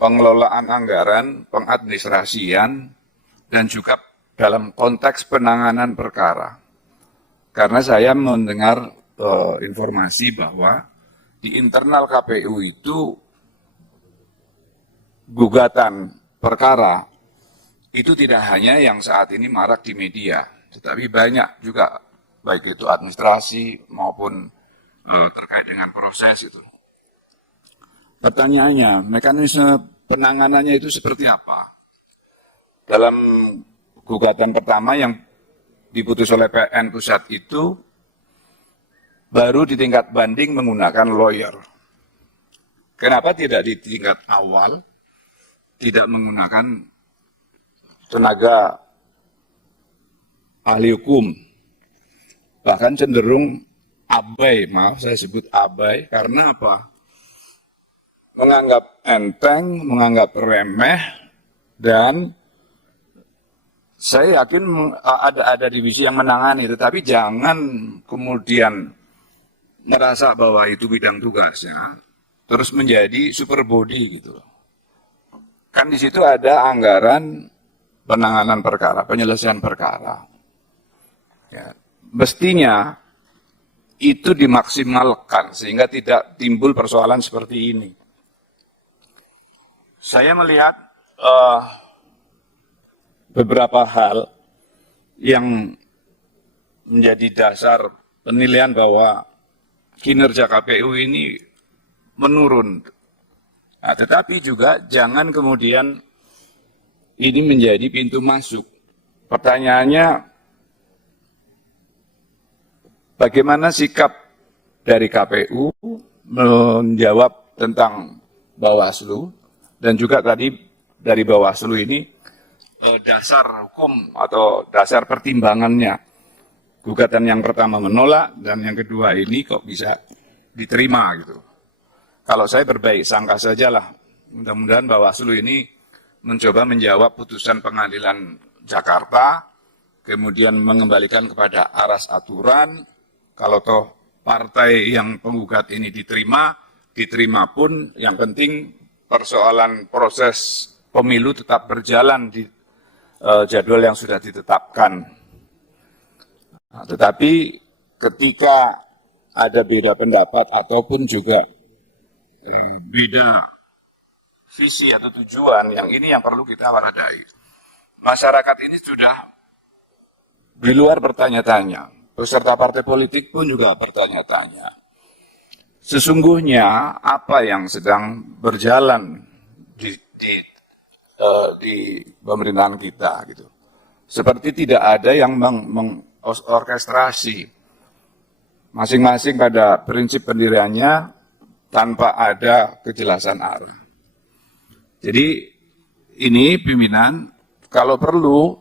pengelolaan anggaran, pengadministrasian, dan juga dalam konteks penanganan perkara. Karena saya mendengar informasi bahwa di internal KPU itu gugatan perkara itu tidak hanya yang saat ini marak di media, tetapi banyak juga, baik itu administrasi maupun terkait dengan proses itu. Pertanyaannya, mekanisme penanganannya itu seperti apa? Dalam gugatan pertama yang diputus oleh PN Pusat itu, baru di tingkat banding menggunakan lawyer. Kenapa tidak di tingkat awal, tidak menggunakan tenaga ahli hukum? Bahkan cenderung abai, maaf saya sebut abai, karena apa? Menganggap enteng, menganggap remeh, dan saya yakin ada divisi yang menangani, tetapi jangan kemudian merasa bahwa itu bidang tugasnya, terus menjadi super body gitu. Kan di situ ada anggaran penanganan perkara, penyelesaian perkara. Ya, mestinya itu dimaksimalkan sehingga tidak timbul persoalan seperti ini. Saya melihat beberapa hal yang menjadi dasar penilaian bahwa kinerja KPU ini menurun. Nah, tetapi juga jangan kemudian ini menjadi pintu masuk. Pertanyaannya, bagaimana sikap dari KPU menjawab tentang Bawaslu, dan juga tadi dari Bawaslu ini dasar hukum atau dasar pertimbangannya. Gugatan yang pertama menolak dan yang kedua ini kok bisa diterima gitu. Kalau saya berbaik sangka sajalah, mudah-mudahan Bawaslu ini mencoba menjawab putusan pengadilan Jakarta kemudian mengembalikan kepada aras aturan. Kalau toh partai yang penggugat ini diterima pun yang penting persoalan proses pemilu tetap berjalan di jadwal yang sudah ditetapkan. Nah, tetapi ketika ada beda pendapat ataupun juga beda visi atau tujuan, yang ini yang perlu kita waradai. Masyarakat ini sudah di luar bertanya-tanya, peserta partai politik pun juga bertanya-tanya. Sesungguhnya apa yang sedang berjalan di pemerintahan kita gitu. Seperti tidak ada yang mengorkestrasi masing-masing pada prinsip pendiriannya tanpa ada kejelasan arah. Jadi ini pimpinan kalau perlu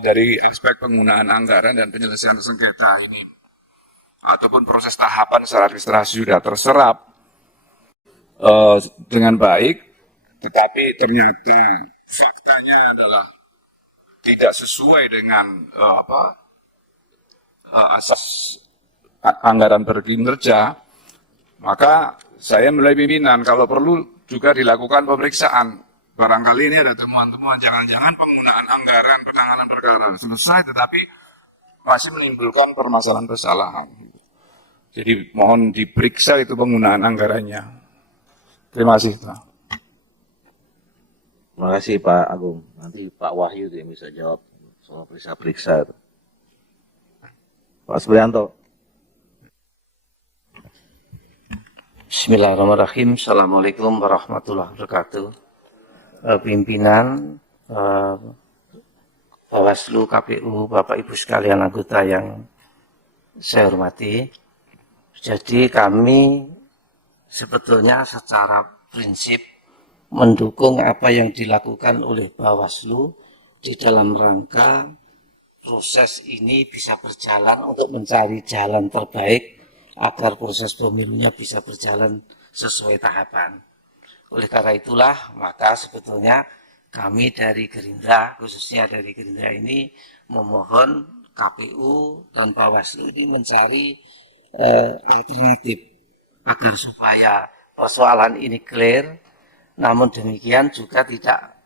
dari aspek penggunaan anggaran dan penyelesaian sengketa ini ataupun proses tahapan secara administrasi sudah terserap dengan baik, tetapi ternyata faktanya adalah tidak sesuai dengan asas anggaran berkinerja, maka saya mulai pimpinan kalau perlu juga dilakukan pemeriksaan. Barangkali ini ada temuan-temuan, jangan-jangan penggunaan anggaran penanganan perkara selesai, tetapi masih menimbulkan permasalahan kesalahan. Jadi mohon diperiksa itu penggunaan anggarannya. Terima kasih, Pak. Terima kasih Pak Agung. Nanti Pak Wahyu yang bisa jawab soal periksa-periksa itu. Pak Supriyanto. Bismillahirrahmanirrahim. Assalamualaikum warahmatullahi wabarakatuh. Pimpinan Bawaslu, KPU, Bapak Ibu sekalian anggota yang saya hormati. Jadi kami sebetulnya secara prinsip mendukung apa yang dilakukan oleh Bawaslu di dalam rangka proses ini bisa berjalan untuk mencari jalan terbaik agar proses pemilunya bisa berjalan sesuai tahapan. Oleh karena itulah, maka sebetulnya kami dari Gerindra, khususnya dari Gerindra ini, memohon KPU dan Bawaslu ini mencari alternatif agar supaya persoalan ini clear, namun demikian juga tidak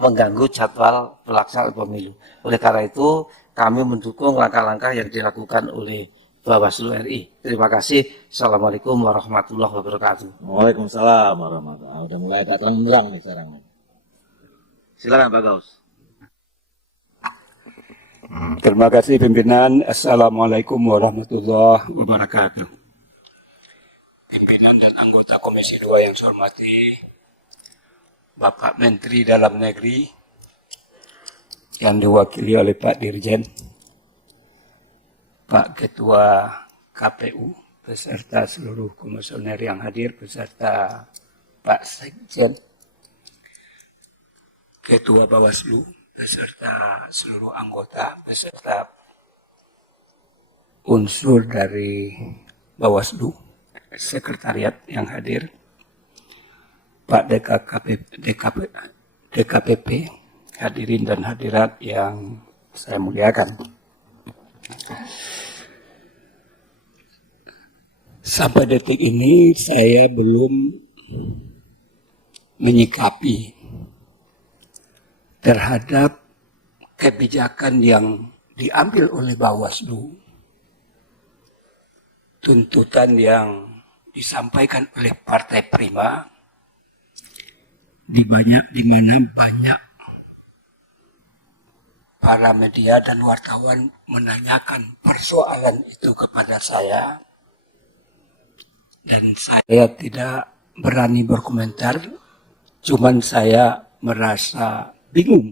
mengganggu jadwal pelaksanaan pemilu. Oleh karena itu, kami mendukung langkah-langkah yang dilakukan oleh Bawaslu RI. Terima kasih. Assalamualaikum warahmatullahi wabarakatuh. Waalaikumsalam warahmatullahi wabarakatuh. Udah mulai agak terang nih sekarang. Silakan Pak Gaus. Terima kasih pimpinan. Assalamualaikum warahmatullahi wabarakatuh. Pimpinan dan anggota Komisi 2 yang saya hormati, Bapak Menteri Dalam Negeri yang diwakili oleh Pak Dirjen, Pak Ketua KPU beserta seluruh komisioner yang hadir, beserta Pak Sekjen, Ketua Bawaslu, beserta seluruh anggota, beserta unsur dari Bawaslu, sekretariat yang hadir, Pak DKPP, hadirin dan hadirat yang saya muliakan. Sampai detik ini saya belum menyikapi terhadap kebijakan yang diambil oleh Bawaslu, tuntutan yang disampaikan oleh Partai Prima, di mana banyak para media dan wartawan menanyakan persoalan itu kepada saya, dan saya tidak berani berkomentar, cuman saya merasa bingung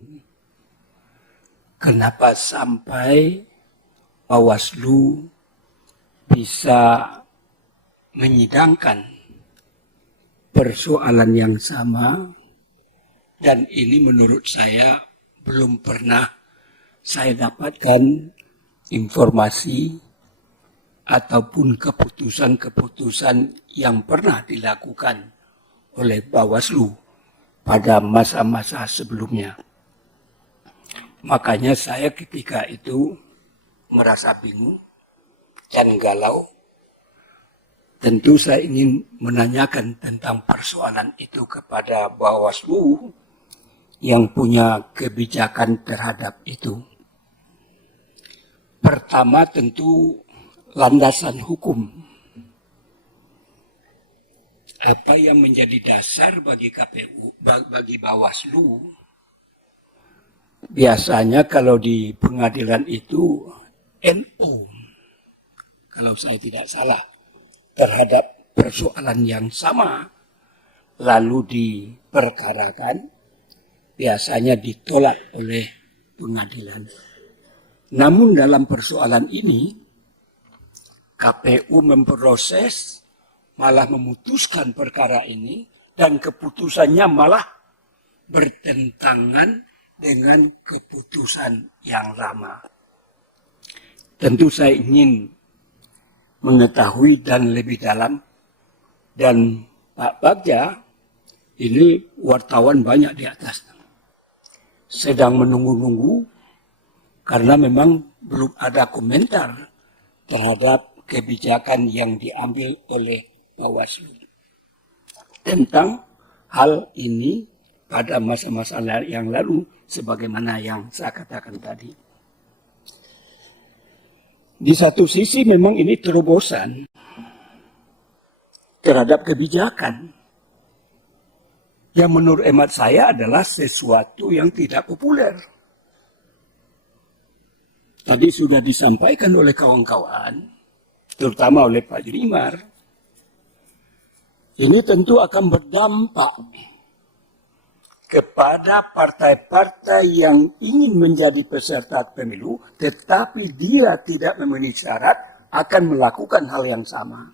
kenapa sampai Bawaslu bisa menyidangkan persoalan yang sama, dan ini menurut saya belum pernah saya dapatkan informasi ataupun keputusan-keputusan yang pernah dilakukan oleh Bawaslu pada masa-masa sebelumnya. Makanya saya ketika itu merasa bingung dan galau. Tentu saya ingin menanyakan tentang persoalan itu kepada Bawaslu yang punya kebijakan terhadap itu. Pertama tentu landasan hukum. Apa yang menjadi dasar bagi KPU, bagi Bawaslu? Biasanya kalau di pengadilan itu NO, kalau saya tidak salah, terhadap persoalan yang sama, lalu diperkarakan, biasanya ditolak oleh pengadilan. Namun dalam persoalan ini, KPU memproses, malah memutuskan perkara ini, dan keputusannya malah bertentangan dengan keputusan yang lama. Tentu saya ingin mengetahui dan lebih dalam, dan Pak Bagja ini wartawan banyak di atas, sedang menunggu-nunggu karena memang belum ada komentar terhadap kebijakan yang diambil oleh Bawaslu tentang hal ini pada masa-masa yang lalu, sebagaimana yang saya katakan tadi. Di satu sisi memang ini terobosan terhadap kebijakan yang menurut hemat saya adalah sesuatu yang tidak populer. Tadi sudah disampaikan oleh kawan-kawan, terutama oleh Pak Jrimar, ini tentu akan berdampak kepada partai-partai yang ingin menjadi peserta pemilu, tetapi dia tidak memenuhi syarat akan melakukan hal yang sama.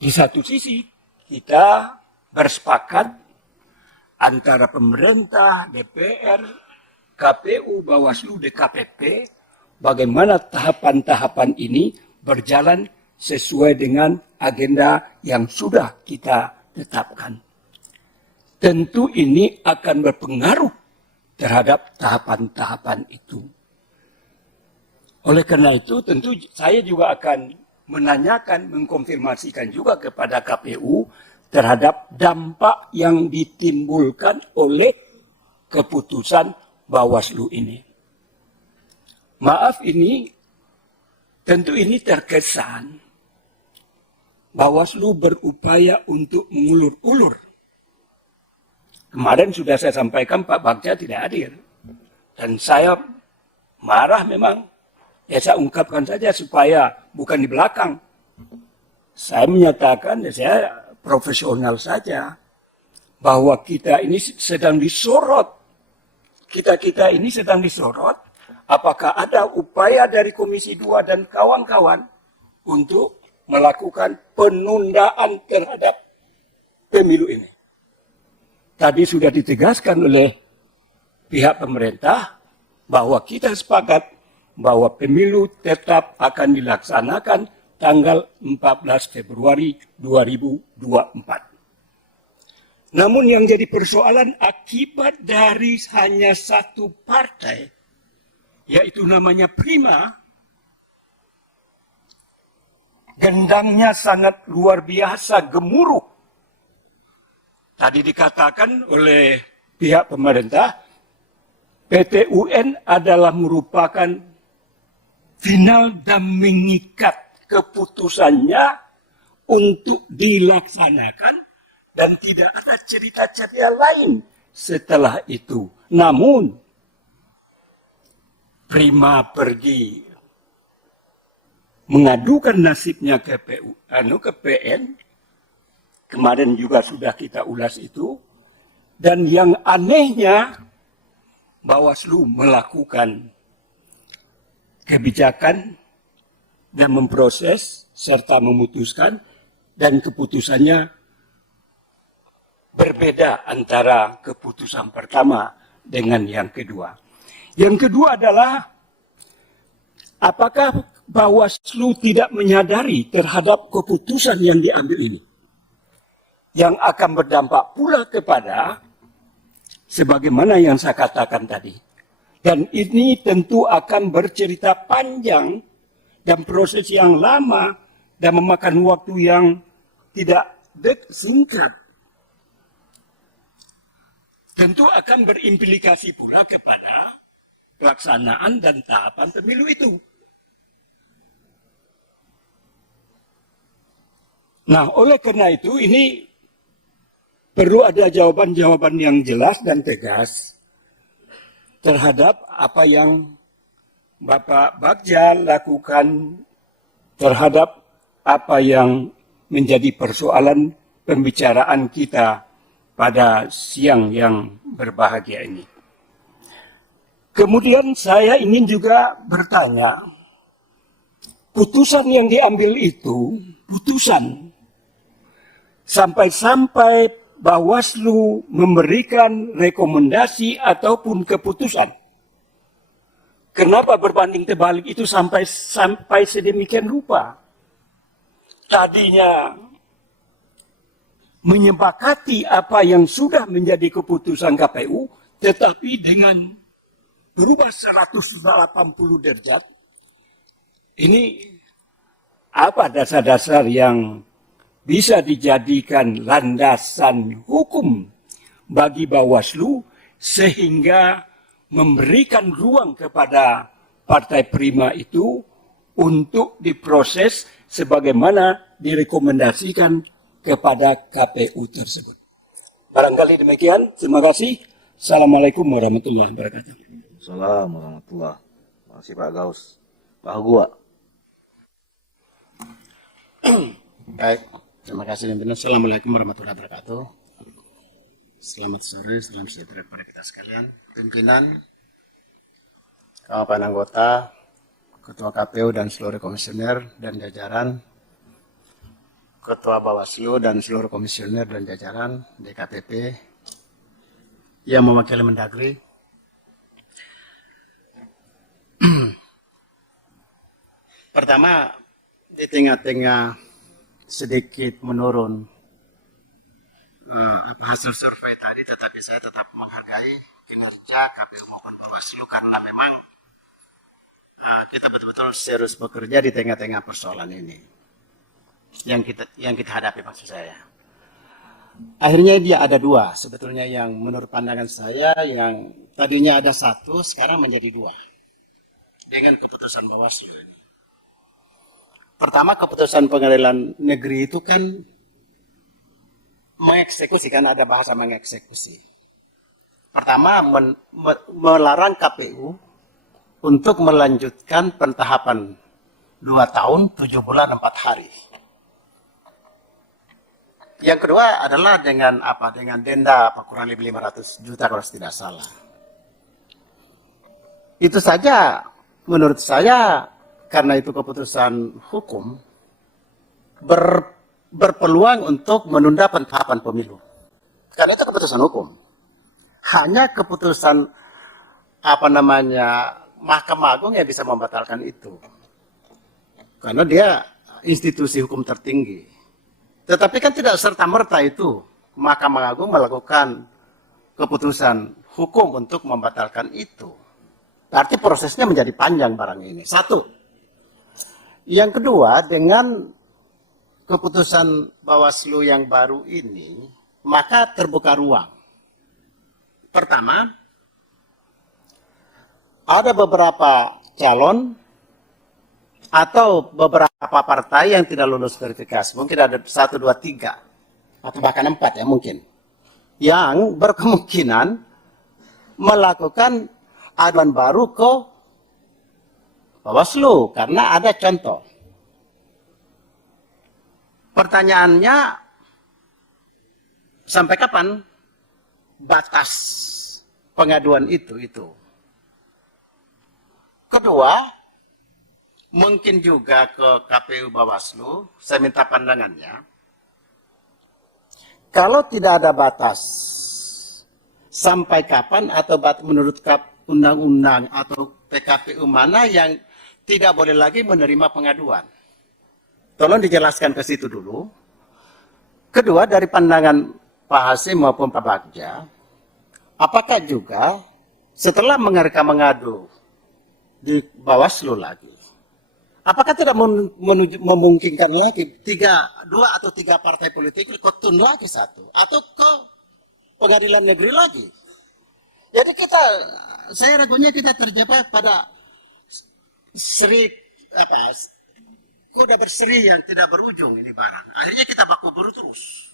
Di satu sisi, kita bersepakat antara pemerintah, DPR, KPU, Bawaslu, DKPP, bagaimana tahapan-tahapan ini berjalan sesuai dengan agenda yang sudah kita tetapkan. Tentu ini akan berpengaruh terhadap tahapan-tahapan itu. Oleh karena itu, tentu saya juga akan menanyakan, mengkonfirmasikan juga kepada KPU terhadap dampak yang ditimbulkan oleh keputusan Bawaslu ini. Maaf ini, tentu ini terkesan Bawaslu berupaya untuk mengulur-ulur. Kemarin sudah saya sampaikan Pak Bagja tidak hadir. Dan saya marah memang. Ya saya ungkapkan saja supaya bukan di belakang. Saya menyatakan, ya saya profesional saja, bahwa kita ini sedang disorot. Kita ini sedang disorot. Apakah ada upaya dari Komisi 2 dan kawan-kawan untuk melakukan penundaan terhadap pemilu ini? Tadi sudah ditegaskan oleh pihak pemerintah bahwa kita sepakat bahwa pemilu tetap akan dilaksanakan tanggal 14 Februari 2024. Namun yang jadi persoalan akibat dari hanya satu partai, yaitu namanya Prima, gendangnya sangat luar biasa gemuruh. Tadi dikatakan oleh pihak pemerintah, PT UN adalah merupakan final dan mengikat keputusannya untuk dilaksanakan dan tidak ada cerita-cerita lain setelah itu. Namun, Prima pergi mengadukan nasibnya ke PN. Kemarin juga sudah kita ulas itu. Dan yang anehnya, Bawaslu melakukan kebijakan dan memproses serta memutuskan, dan keputusannya berbeda antara keputusan pertama dengan yang kedua. Yang kedua adalah, apakah Bawaslu tidak menyadari terhadap keputusan yang diambil ini? Yang akan berdampak pula kepada sebagaimana yang saya katakan tadi. Dan ini tentu akan bercerita panjang dan proses yang lama dan memakan waktu yang tidak singkat. Tentu akan berimplikasi pula kepada pelaksanaan dan tahapan pemilu itu. Nah, oleh karena itu ini perlu ada jawaban-jawaban yang jelas dan tegas terhadap apa yang Bapak Bagja lakukan, terhadap apa yang menjadi persoalan pembicaraan kita pada siang yang berbahagia ini. Kemudian saya ingin juga bertanya, putusan yang diambil itu, putusan sampai-sampai Bawaslu memberikan rekomendasi ataupun keputusan. Kenapa berbanding terbalik itu sampai sedemikian rupa? Tadinya menyepakati apa yang sudah menjadi keputusan KPU, tetapi dengan berubah 180 derajat. Ini apa dasar-dasar yang bisa dijadikan landasan hukum bagi Bawaslu sehingga memberikan ruang kepada Partai Prima itu untuk diproses sebagaimana direkomendasikan kepada KPU tersebut. Barangkali demikian. Terima kasih. Assalamualaikum warahmatullahi wabarakatuh. Assalamualaikum warahmatullahi wabarakatuh. Terima kasih Pak Gaus. Pak Hugua. Baik, terima kasih pimpinan. Assalamualaikum warahmatullahi wabarakatuh. Selamat sore, salam sejahtera kepada kita sekalian. Pimpinan, kawan anggota, Ketua KPU dan seluruh komisioner dan jajaran, Ketua Bawaslu dan seluruh komisioner dan jajaran DKPP yang mewakili Mendagri. Pertama, di tengah-tengah sedikit menurun hasil survei tadi, tetapi saya tetap menghargai kinerja KPU maupun Bawaslu karena memang kita betul-betul serius bekerja di tengah-tengah persoalan ini yang kita hadapi, maksud saya. Akhirnya dia ada dua sebetulnya yang menurut pandangan saya, yang tadinya ada satu sekarang menjadi dua dengan keputusan Bawaslu ini. Pertama, keputusan pengadilan negeri itu kan mengeksekusi, kan ada bahasa mengeksekusi. Pertama, melarang KPU untuk melanjutkan pentahapan 2 tahun, 7 bulan, 4 hari. Yang kedua adalah dengan apa? Dengan denda kurang lebih 500 juta kalau tidak salah. Itu saja menurut saya, karena itu keputusan hukum, berpeluang untuk menunda pentahapan pemilu. Karena itu keputusan hukum. Hanya keputusan Mahkamah Agung yang bisa membatalkan itu. Karena dia institusi hukum tertinggi. Tetapi kan tidak serta-merta itu Mahkamah Agung melakukan keputusan hukum untuk membatalkan itu. Berarti prosesnya menjadi panjang barang ini. Satu. Yang kedua, dengan keputusan Bawaslu yang baru ini, maka terbuka ruang. Pertama, ada beberapa calon atau beberapa partai yang tidak lulus verifikasi. Mungkin ada 1, 2, 3, atau bahkan 4 ya mungkin. Yang berkemungkinan melakukan aduan baru ke Bawaslu, karena ada contoh. Pertanyaannya, sampai kapan batas pengaduan itu? Kedua, mungkin juga ke KPU Bawaslu, saya minta pandangannya. Kalau tidak ada batas, sampai kapan atau menurut undang-undang atau PKPU mana yang tidak boleh lagi menerima pengaduan? Tolong dijelaskan ke situ dulu. Kedua, dari pandangan Pak Hasim maupun Pak Bagja, apakah juga setelah mereka mengadu di Bawaslu lagi, apakah tidak memungkinkan lagi dua atau tiga partai politik ketun lagi satu atau ke pengadilan negeri lagi? Jadi saya ragunya kita terjebak pada kuda berseri yang tidak berujung ini barang. Akhirnya kita baku buru terus.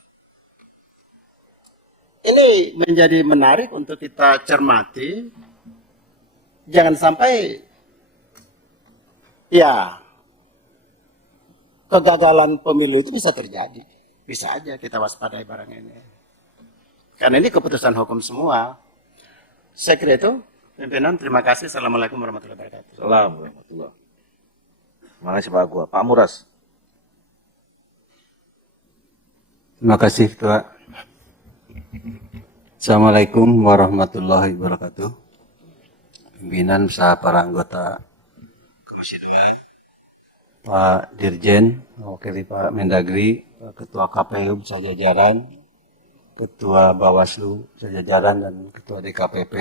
Ini menjadi menarik untuk kita cermati. Jangan sampai kegagalan pemilu itu bisa terjadi. Bisa aja kita waspadai barang ini. Karena ini keputusan hukum semua. Saya kira itu, pimpinan. Terima kasih. Assalamualaikum warahmatullahi wabarakatuh. Assalamualaikum warahmatullahi wabarakatuh. Terima kasih Pak Gua. Pak Muras. Terima kasih, Ketua. Assalamualaikum warahmatullahi wabarakatuh. Pimpinan beserta para anggota Komisi 2, Pak Dirjen, mewakili Pak Mendagri, Pak Ketua KPU beserta jajaran, Ketua Bawaslu beserta jajaran, dan Ketua DKPP.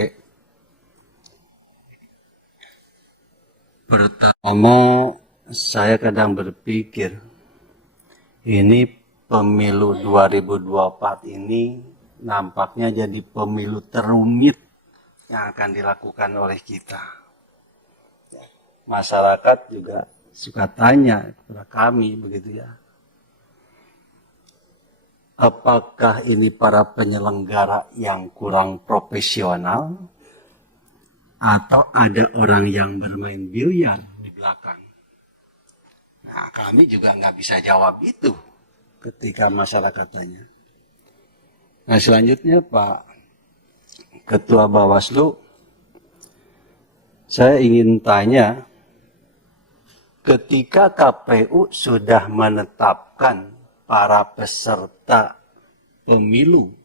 Pertama, saya kadang berpikir, ini pemilu 2024 ini nampaknya jadi pemilu terumit yang akan dilakukan oleh kita. Masyarakat juga suka tanya kepada kami begitu ya. Apakah ini para penyelenggara yang kurang profesional atau ada orang yang bermain biliar di belakang? Nah, kami juga nggak bisa jawab itu ketika masyarakat tanya. Nah, selanjutnya Pak Ketua Bawaslu, saya ingin tanya, ketika KPU sudah menetapkan para peserta pemilu,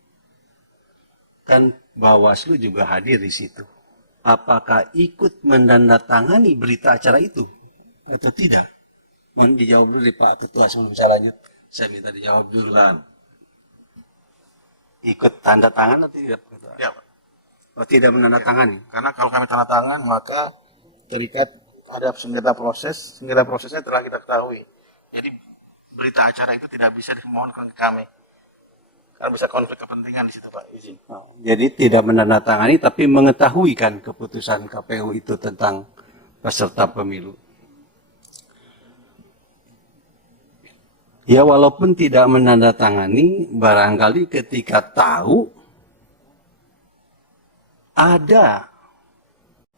kan Bawaslu juga hadir di situ. Apakah ikut menandatangani berita acara itu atau tidak? Mohon dijawab dulu Pak Ketua sebelum saya lanjut. Saya minta dijawab dulu. Ikut tanda tangan atau tidak? Ya, Oh, tidak menandatangani. karena kalau kami tanda tangan maka terikat ada sengketa prosesnya telah kita ketahui. Jadi berita acara itu tidak bisa dimohonkan ke kami. Karena bisa konflik kepentingan di situ Pak, izin. Jadi tidak menandatangani tapi mengetahui kan keputusan KPU itu tentang peserta pemilu. Ya walaupun tidak menandatangani, barangkali ketika tahu ada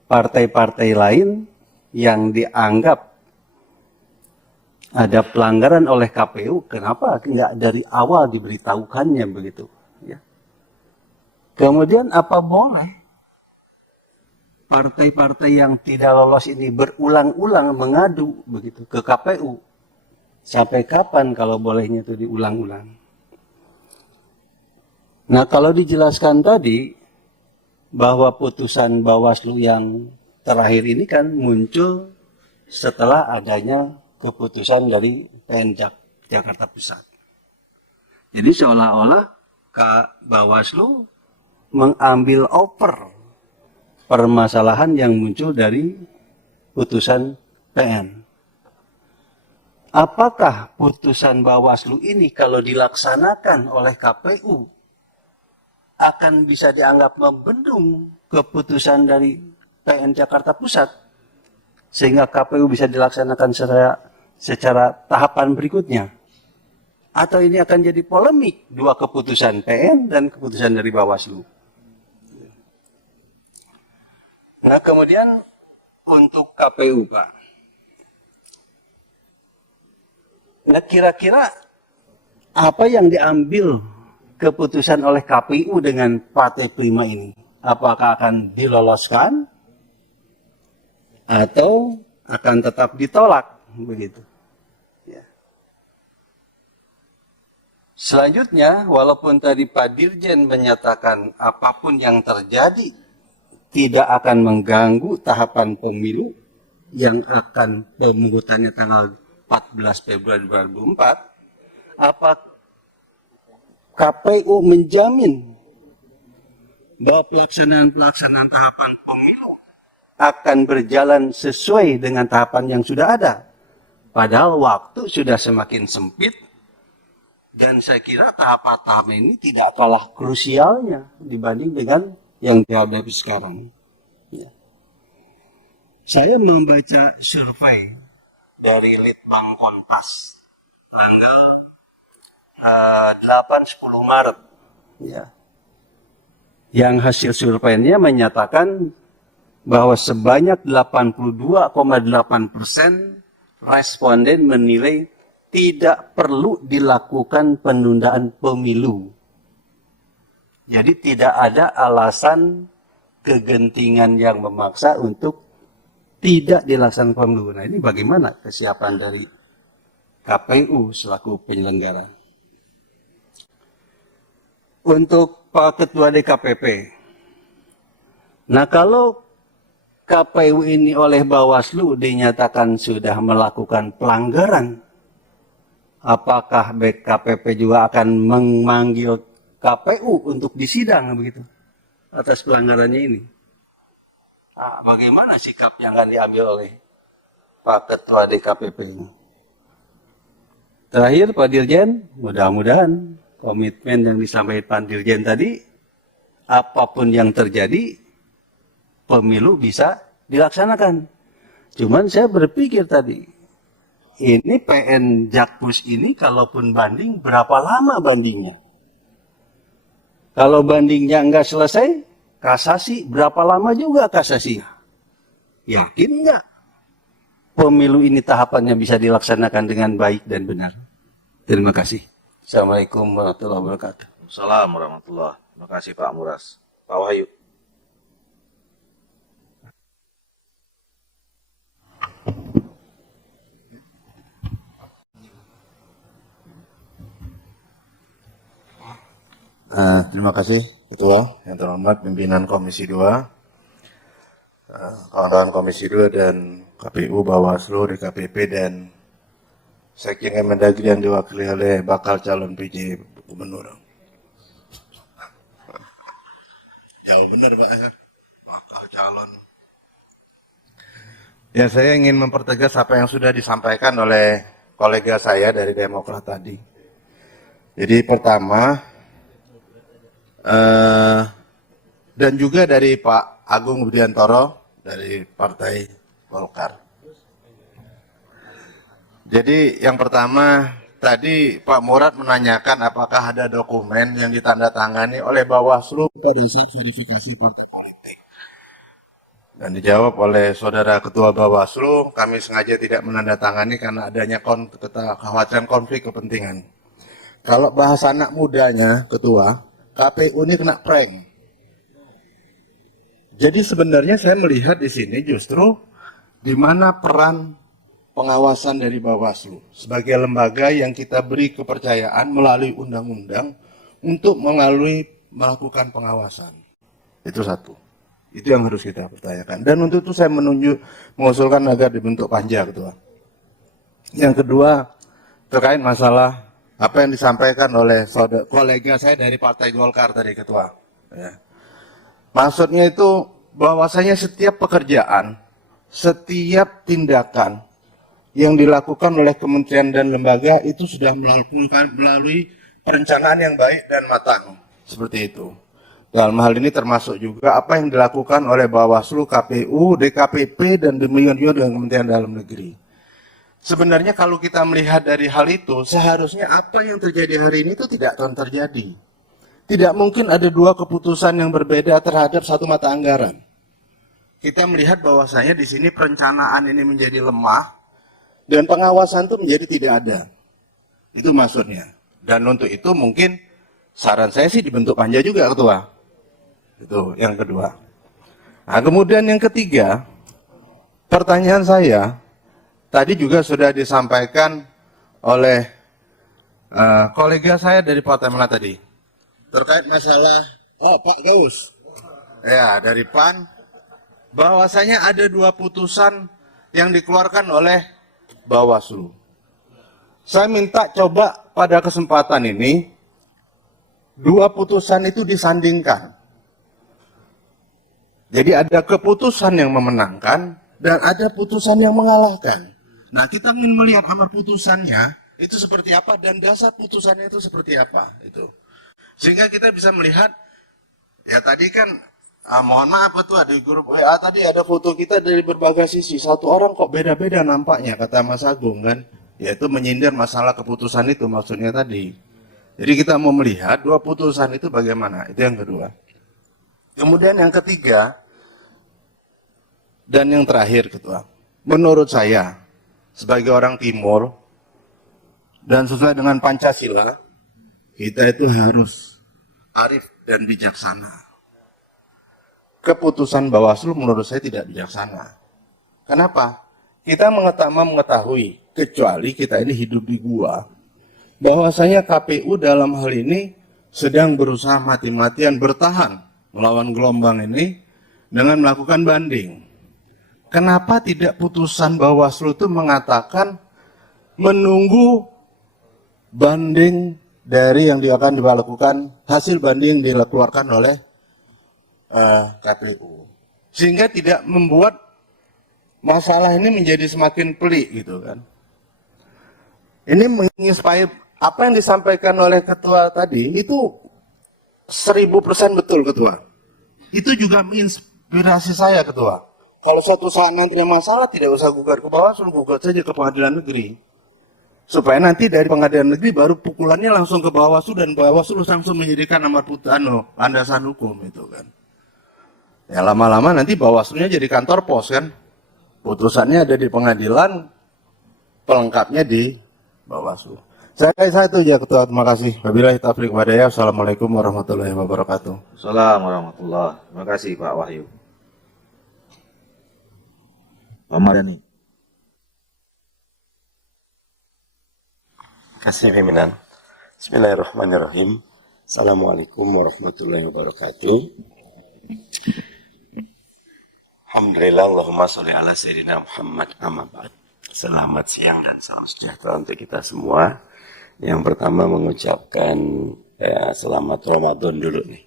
partai-partai lain yang dianggap ada pelanggaran oleh KPU, kenapa tidak dari awal diberitahukannya begitu? Ya. Kemudian apa boleh partai-partai yang tidak lolos ini berulang-ulang mengadu begitu ke KPU? Sampai kapan kalau bolehnya itu diulang-ulang? Nah, kalau dijelaskan tadi bahwa putusan Bawaslu yang terakhir ini kan muncul setelah adanya keputusan dari PN Jakarta Pusat. Jadi seolah-olah Bawaslu mengambil over permasalahan yang muncul dari putusan PN. Apakah putusan Bawaslu ini kalau dilaksanakan oleh KPU akan bisa dianggap membendung keputusan dari PN Jakarta Pusat sehingga KPU bisa dilaksanakan secara tahapan berikutnya? Atau ini akan jadi polemik dua keputusan PN dan keputusan dari Bawaslu? Nah, kemudian untuk KPU, Pak. Nah, kira-kira apa yang diambil keputusan oleh KPU dengan Partai Prima ini? Apakah akan diloloskan atau akan tetap ditolak begitu? Ya. Selanjutnya, walaupun tadi Pak Dirjen menyatakan apapun yang terjadi tidak akan mengganggu tahapan pemilu yang akan pemungutannya tanggal 14 Februari 2024, apa KPU menjamin bahwa pelaksanaan tahapan pemilu akan berjalan sesuai dengan tahapan yang sudah ada. Padahal waktu sudah semakin sempit dan saya kira tahap-tahap ini tidak kalah krusialnya dibanding dengan yang dihadapi sekarang. Ya. Saya membaca survei dari Litbang Kompas tanggal 8-10 Maret. Ya. Yang hasil surveinya menyatakan bahwa sebanyak 82,8% responden menilai tidak perlu dilakukan penundaan pemilu. Jadi tidak ada alasan kegentingan yang memaksa untuk tidak dilaksanakan pemilu. Nah ini bagaimana kesiapan dari KPU selaku penyelenggara? Untuk Pak Ketua DKPP. Nah kalau KPU ini oleh Bawaslu dinyatakan sudah melakukan pelanggaran, apakah BKPP juga akan memanggil KPU untuk disidang begitu atas pelanggarannya ini? Nah, bagaimana sikap yang akan diambil oleh Pak Ketua DKPP ini? Terakhir Pak Dirjen, mudah-mudahan komitmen yang disampaikan Pak Dirjen tadi, apapun yang terjadi, pemilu bisa dilaksanakan. Cuman saya berpikir tadi, ini PN Jakpus ini kalaupun banding, berapa lama bandingnya? Kalau bandingnya enggak selesai, kasasi, berapa lama juga kasasinya? Yakin enggak pemilu ini tahapannya bisa dilaksanakan dengan baik dan benar? Terima kasih. Assalamualaikum warahmatullahi wabarakatuh. Assalamualaikum warahmatullahi wabarakatuh. Terima kasih Pak Muras. Pak Wahyu. Terima kasih Ketua, yang terhormat pimpinan Komisi 2, kawan-kawan Komisi 2 dan KPU, Bawaslu, DKPP, dan Sekjen Kemendagri yang diwakili oleh bakal calon PJ Gubernur. Jauh benar Pak ya, bakal calon. Ya, saya ingin mempertegas apa yang sudah disampaikan oleh kolega saya dari Demokrat tadi. Jadi pertama, dan juga dari Pak Agung Budiantoro dari Partai Golkar. Jadi yang pertama, tadi Pak Murad menanyakan apakah ada dokumen yang ditandatangani oleh Bawaslu pada saat verifikasi partai politik. Dan dijawab oleh Saudara Ketua Bawaslu, kami sengaja tidak menandatangani karena adanya kekhawatiran konflik kepentingan. Kalau bahasa anak mudanya, Ketua, KPU ini kena prank. Jadi sebenarnya saya melihat di sini justru di mana peran pengawasan dari Bawaslu sebagai lembaga yang kita beri kepercayaan melalui undang-undang untuk melakukan pengawasan. Itu satu. Itu yang harus kita pertanyakan. Dan untuk itu saya mengusulkan agar dibentuk panja, Ketua. Yang kedua, terkait masalah apa yang disampaikan oleh kolega saya dari Partai Golkar tadi, Ketua. Ya. Maksudnya itu bahwasanya setiap pekerjaan, setiap tindakan yang dilakukan oleh kementerian dan lembaga itu sudah melalui perencanaan yang baik dan matang. Seperti itu. Dalam hal ini termasuk juga apa yang dilakukan oleh Bawaslu, KPU, DKPP, dan demikian juga dengan Kementerian Dalam Negeri. Sebenarnya kalau kita melihat dari hal itu, seharusnya apa yang terjadi hari ini itu tidak akan terjadi. Tidak mungkin ada dua keputusan yang berbeda terhadap satu mata anggaran. Kita melihat bahwasanya di sini perencanaan ini menjadi lemah dan pengawasan itu menjadi tidak ada. Itu maksudnya. Dan untuk itu mungkin saran saya sih dibentuk panja juga, Ketua. Itu yang kedua. Nah, kemudian yang ketiga, pertanyaan saya tadi juga sudah disampaikan oleh kolega saya dari Partai mana tadi? Terkait masalah, Pak Gaus. Ya, dari PAN. Bahwasanya ada dua putusan yang dikeluarkan oleh Bawaslu. Saya minta coba pada kesempatan ini, dua putusan itu disandingkan. Jadi ada keputusan yang memenangkan dan ada putusan yang mengalahkan. Nah, kita ingin melihat amar putusannya itu seperti apa dan dasar putusannya itu seperti apa itu. Sehingga kita bisa melihat, ya tadi kan mohon maaf Ketua, di grup WA tadi ada foto kita dari berbagai sisi. Satu orang kok beda-beda nampaknya, kata Mas Agung kan. Yaitu menyindir masalah keputusan itu maksudnya tadi. Jadi kita mau melihat dua putusan itu bagaimana. Itu yang kedua. Kemudian yang ketiga dan yang terakhir Ketua. Menurut saya sebagai orang Timur dan sesuai dengan Pancasila, kita itu harus arif dan bijaksana. Keputusan Bawaslu menurut saya tidak bijaksana. Kenapa? Kita mengetahui, kecuali kita ini hidup di gua, bahwasanya KPU dalam hal ini sedang berusaha mati-matian bertahan melawan gelombang ini dengan melakukan banding. Kenapa tidak putusan Bawaslu itu mengatakan menunggu banding dari yang akan dilakukan, hasil banding yang dikeluarkan oleh KPU, sehingga tidak membuat masalah ini menjadi semakin pelik gitu kan. Ini menginspire apa yang disampaikan oleh Ketua tadi itu 1000% betul Ketua. Itu juga menginspirasi saya Ketua. Kalau suatu saat nanti ada masalah tidak usah gugat ke Bawaslu, gugat saja ke Pengadilan Negeri. Supaya nanti dari Pengadilan Negeri baru pukulannya langsung ke Bawaslu dan Bawaslu langsung menjadikan amar putusan landasan hukum itu kan. Ya lama-lama nanti Bawaslunya jadi kantor pos kan. Putusannya ada di pengadilan, pelengkapnya di Bawaslu. Saya itu aja Ketua, terima kasih. Wabillahi taufiq wal hidayah. Assalamualaikum warahmatullahi wabarakatuh. Assalamualaikum warahmatullahi wabarakatuh. Terima kasih Pak Wahyu. Pak Mardhani. Kasih pimpinan. Bismillahirrahmanirrahim. Assalamualaikum warahmatullahi wabarakatuh. Alhamdulillah, Allahumma sholli ala sayyidina Muhammad amma ba'd. Selamat siang dan salam sejahtera untuk kita semua. Yang pertama mengucapkan selamat Ramadan dulu nih.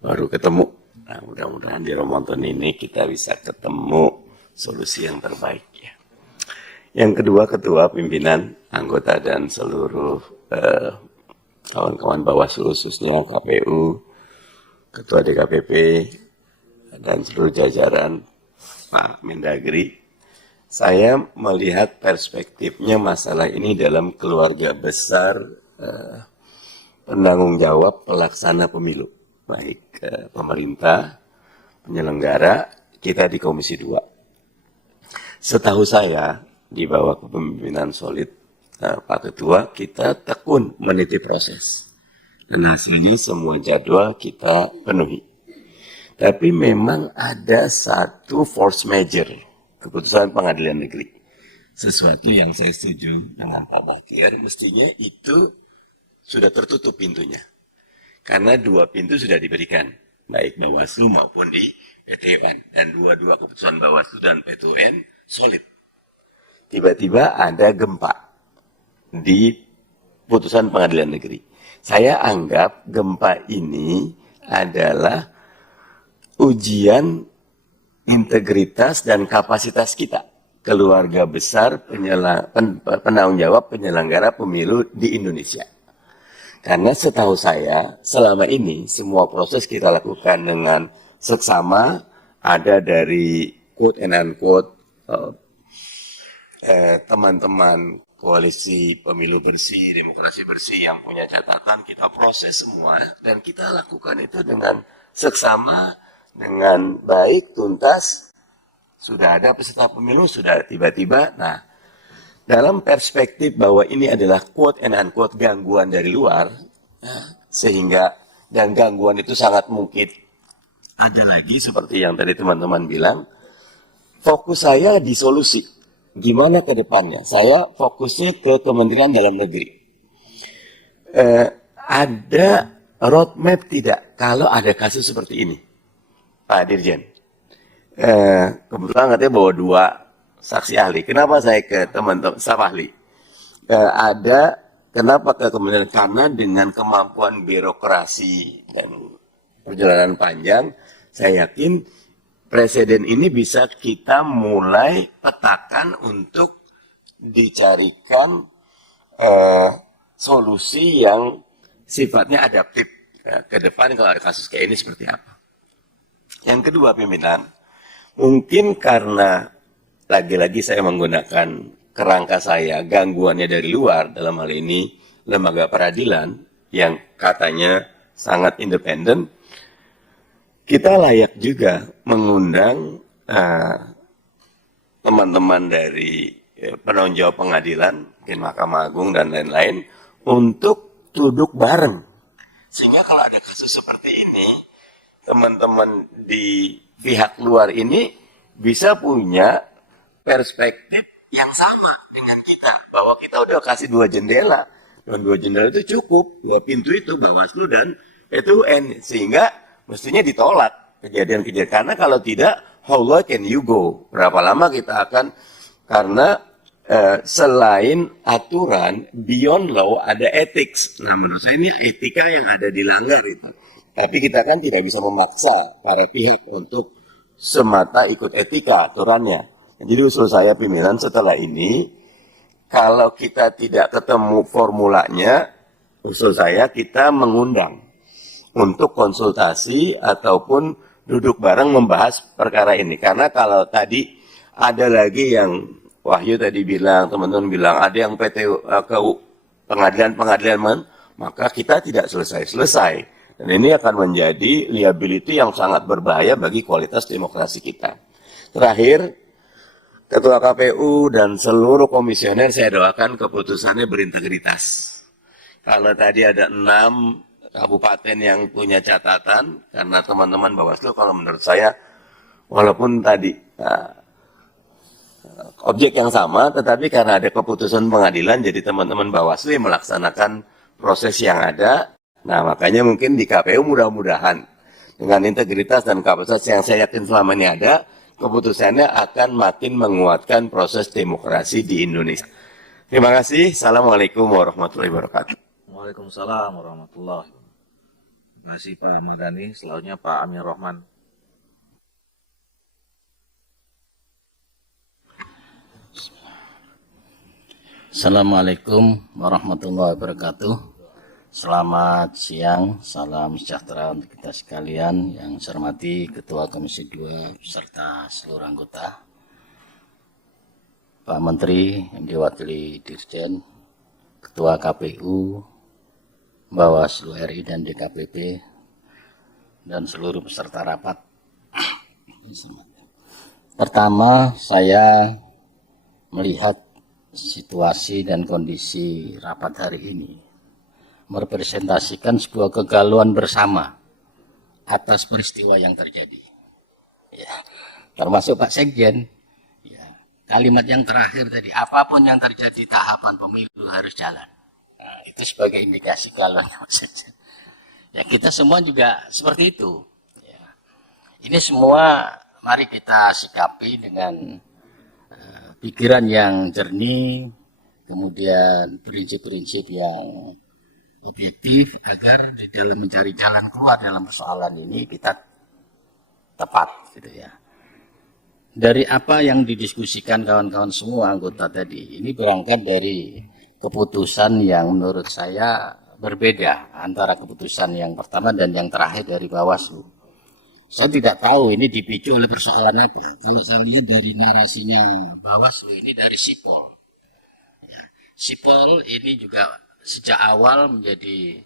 Baru ketemu. Nah, mudah-mudahan di Ramadan ini kita bisa ketemu solusi yang terbaik ya. Yang kedua, Ketua, pimpinan, anggota dan seluruh kawan-kawan Bawaslu khususnya KPU, Ketua DKPP dan seluruh jajaran Pak Mendagri, saya melihat perspektifnya masalah ini dalam keluarga besar penanggung jawab pelaksana pemilu, baik pemerintah, penyelenggara, kita di Komisi 2. Setahu saya, di bawah kepemimpinan solid Pak Ketua, kita tekun meniti proses. Dan hasilnya semua jadwal kita penuhi. Tapi memang ada satu force major, keputusan Pengadilan Negeri. Sesuatu yang saya setuju dengan Pak Bakir, mestinya itu sudah tertutup pintunya. Karena dua pintu sudah diberikan, baik Bawaslu maupun di PT UN. Dan dua-dua keputusan Bawaslu dan PT UN solid. Tiba-tiba ada gempa di putusan Pengadilan Negeri. Saya anggap gempa ini adalah ujian integritas dan kapasitas kita, keluarga besar penanggung jawab penyelenggara pemilu di Indonesia. Karena setahu saya, selama ini semua proses kita lakukan dengan seksama, ada dari quote and unquote teman-teman koalisi pemilu bersih, demokrasi bersih yang punya catatan, kita proses semua dan kita lakukan itu dengan seksama, dengan baik, tuntas. Sudah ada peserta pemilu, sudah tiba-tiba. Nah, dalam perspektif bahwa ini adalah quote and unquote gangguan dari luar, sehingga dan gangguan itu sangat mungkin ada lagi seperti yang tadi teman-teman bilang. Fokus saya di solusi. Gimana ke depannya? Saya fokusnya ke Kementerian Dalam Negeri. Ada roadmap tidak kalau ada kasus seperti ini, Pak Dirjen? Kebetulan katanya bawa dua saksi ahli. Kenapa saya ke teman-teman staf ahli? Kenapa ke Kementerian? Karena dengan kemampuan birokrasi dan perjalanan panjang, saya yakin presiden ini bisa kita mulai petakan untuk dicarikan solusi yang sifatnya adaptif ke depan kalau ada kasus kayak ini seperti apa. Yang kedua, pimpinan, mungkin karena lagi-lagi saya menggunakan kerangka saya, gangguannya dari luar, dalam hal ini lembaga peradilan yang katanya sangat independen, kita layak juga mengundang teman-teman dari penunjau pengadilan, mungkin Mahkamah Agung dan lain-lain, untuk duduk bareng. Sehingga kalau ada kasus seperti ini, teman-teman di pihak luar ini bisa punya perspektif yang sama dengan kita, bahwa kita udah kasih 2 jendela, dan 2 jendela itu cukup, 2 pintu itu Bawaslu dan PTUN, sehingga mestinya ditolak kejadian-kejadian. Karena kalau tidak, how long can you go? Berapa lama kita akan, karena selain aturan, beyond law ada ethics. Nah, menurut saya ini etika yang ada dilanggar itu. Tapi kita kan tidak bisa memaksa para pihak untuk semata ikut etika aturannya. Jadi usul saya pimpinan setelah ini, kalau kita tidak ketemu formulanya, usul saya kita mengundang untuk konsultasi ataupun duduk bareng membahas perkara ini. Karena kalau tadi ada lagi yang Wahyu tadi bilang, teman-teman bilang, ada yang PTU ke pengadilan, maka kita tidak selesai-selesai. Dan ini akan menjadi liability yang sangat berbahaya bagi kualitas demokrasi kita. Terakhir, Ketua KPU dan seluruh komisioner saya doakan keputusannya berintegritas. Kalau tadi ada 6 kabupaten yang punya catatan, karena teman-teman Bawaslu kalau menurut saya, walaupun tadi objek yang sama, tetapi karena ada keputusan pengadilan, jadi teman-teman Bawaslu yang melaksanakan proses yang ada. Nah, makanya mungkin di KPU mudah-mudahan dengan integritas dan kapasitas yang saya yakin selama ini ada, keputusannya akan makin menguatkan proses demokrasi di Indonesia. Terima kasih. Assalamualaikum warahmatullahi wabarakatuh. Waalaikumsalam warahmatullahi wabarakatuh. Terima kasih Pak Madani. Selanjutnya Pak Amir Rahman. Assalamualaikum warahmatullahi wabarakatuh. Selamat siang, salam sejahtera untuk kita sekalian. Yang saya hormati Ketua Komisi 2 beserta seluruh anggota, Pak Menteri yang diwakili Dirjen, Ketua KPU, Bawaslu RI dan DKPP, dan seluruh peserta rapat. Pertama, saya melihat situasi dan kondisi rapat hari ini merepresentasikan sebuah kegalauan bersama atas peristiwa yang terjadi. Ya, termasuk Pak Sekjen. Ya, kalimat yang terakhir tadi, apapun yang terjadi tahapan pemilu harus jalan. Nah, itu sebagai indikasi kegalauan Pak Sekjen. Ya, kita semua juga seperti itu. Ya. Ini semua mari kita sikapi dengan pikiran yang jernih, kemudian prinsip-prinsip yang objektif agar di dalam mencari jalan keluar dalam persoalan ini kita tepat, gitu ya. Dari apa yang didiskusikan kawan-kawan semua anggota tadi, ini berangkat dari keputusan yang menurut saya berbeda antara keputusan yang pertama dan yang terakhir dari Bawaslu. Saya tidak tahu ini dipicu oleh persoalan apa. Kalau saya lihat dari narasinya Bawaslu ini dari Sipol. Ya, Sipol ini juga sejak awal menjadi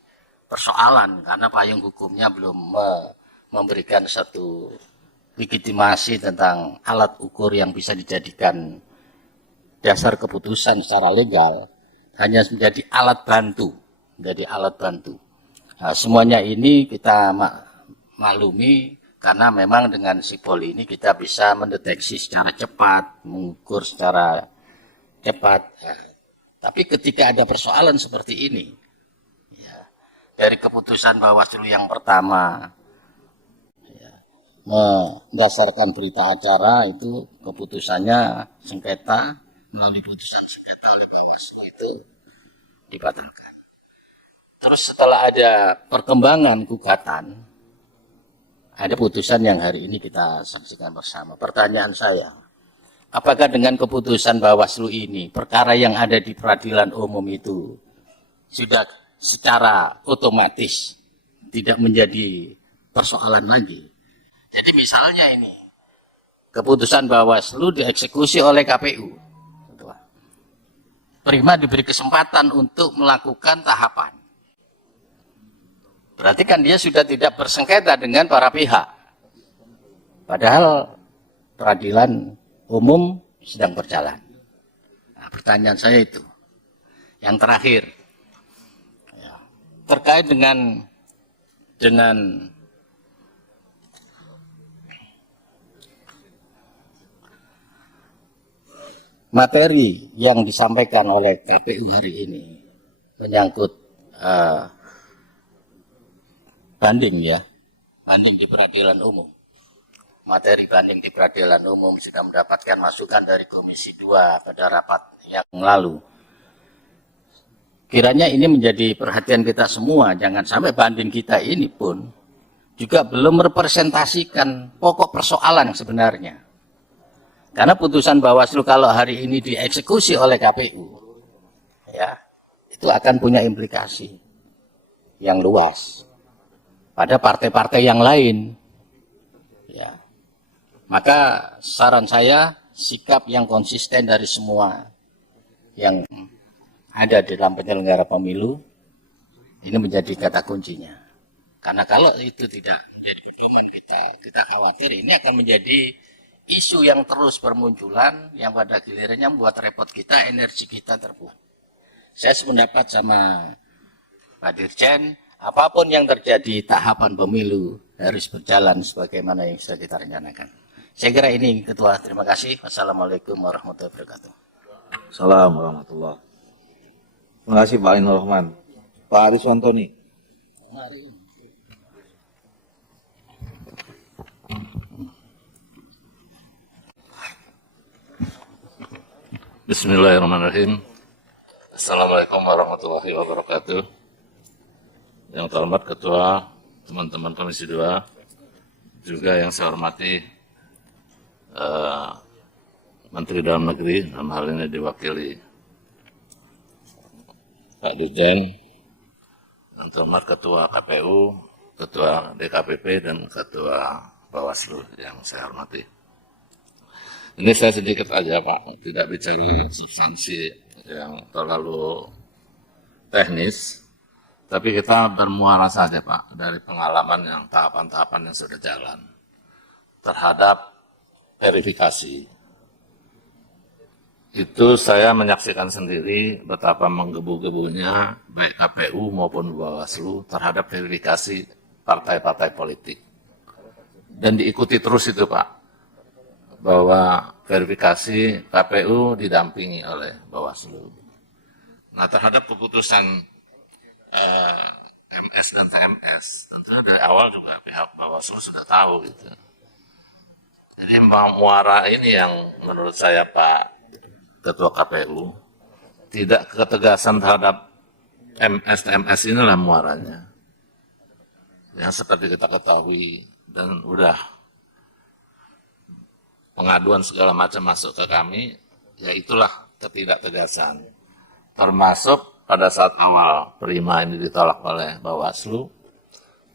persoalan karena payung hukumnya belum memberikan satu legitimasi tentang alat ukur yang bisa dijadikan dasar keputusan secara legal, hanya menjadi alat bantu, Nah, semuanya ini kita maklumi karena memang dengan Sipol ini kita bisa mendeteksi secara cepat, mengukur secara cepat. Tapi ketika ada persoalan seperti ini, ya, dari keputusan Bawaslu yang pertama, ya, mendasarkan berita acara itu keputusannya sengketa, melalui putusan sengketa oleh Bawaslu itu dibatalkan. Terus setelah ada perkembangan gugatan, ada putusan yang hari ini kita saksikan bersama. Pertanyaan saya, apakah dengan keputusan Bawaslu ini, perkara yang ada di peradilan umum itu sudah secara otomatis tidak menjadi persoalan lagi? Jadi misalnya ini, keputusan Bawaslu dieksekusi oleh KPU. Prima diberi kesempatan untuk melakukan tahapan. Berarti kan dia sudah tidak bersengketa dengan para pihak. Padahal peradilan umum sedang berjalan. Nah, pertanyaan saya itu. Yang terakhir, ya, terkait dengan materi yang disampaikan oleh KPU hari ini menyangkut banding di peradilan umum. Materi banding di peradilan umum sudah mendapatkan masukan dari Komisi 2 pada rapat yang lalu. Kiranya ini menjadi perhatian kita semua, jangan sampai banding kita ini pun juga belum merepresentasikan pokok persoalan sebenarnya. Karena putusan Bawaslu kalau hari ini dieksekusi oleh KPU, ya, itu akan punya implikasi yang luas pada partai-partai yang lain. Ya. Maka saran saya, sikap yang konsisten dari semua yang ada di dalam penyelenggara pemilu, ini menjadi kata kuncinya. Karena kalau itu tidak menjadi pedoman kita khawatir ini akan menjadi isu yang terus bermunculan, yang pada gilirannya membuat repot kita, energi kita terbuang. Saya sependapat sama Pak Dirjen, apapun yang terjadi tahapan pemilu harus berjalan sebagaimana yang sudah kita rencanakan. Saya kira ini Ketua, terima kasih. Wassalamualaikum warahmatullahi wabarakatuh. Assalamualaikum warahmatullahi wabarakatuh. Terima kasih Pak Ainur Rahman. Pak Ariswantoni. Bismillahirrahmanirrahim. Assalamualaikum warahmatullahi wabarakatuh. Yang terhormat Ketua, teman-teman Komisi 2, juga yang saya hormati Menteri Dalam Negeri, dalam hal ini diwakili Pak Dirjen, yang terhormat Ketua KPU, Ketua DKPP, dan Ketua Bawaslu yang saya hormati. Ini saya sedikit aja Pak, tidak bicara substansi yang terlalu teknis, tapi kita bermuara saja Pak dari pengalaman yang tahapan-tahapan yang sudah jalan terhadap verifikasi. Itu saya menyaksikan sendiri betapa menggebu-gebunya baik KPU maupun Bawaslu terhadap verifikasi partai-partai politik. Dan diikuti terus itu Pak, bahwa verifikasi KPU didampingi oleh Bawaslu. Nah, terhadap keputusan MS dan TMS, tentunya dari awal juga pihak Bawaslu sudah tahu gitu. Jadi muara ini yang menurut saya Pak Ketua KPU, tidak ketegasan terhadap MS TMS inilah muaranya. Yang seperti kita ketahui dan udah pengaduan segala macam masuk ke kami, ya itulah ketidaktegasan. Termasuk pada saat awal Prima ini ditolak oleh Bawaslu,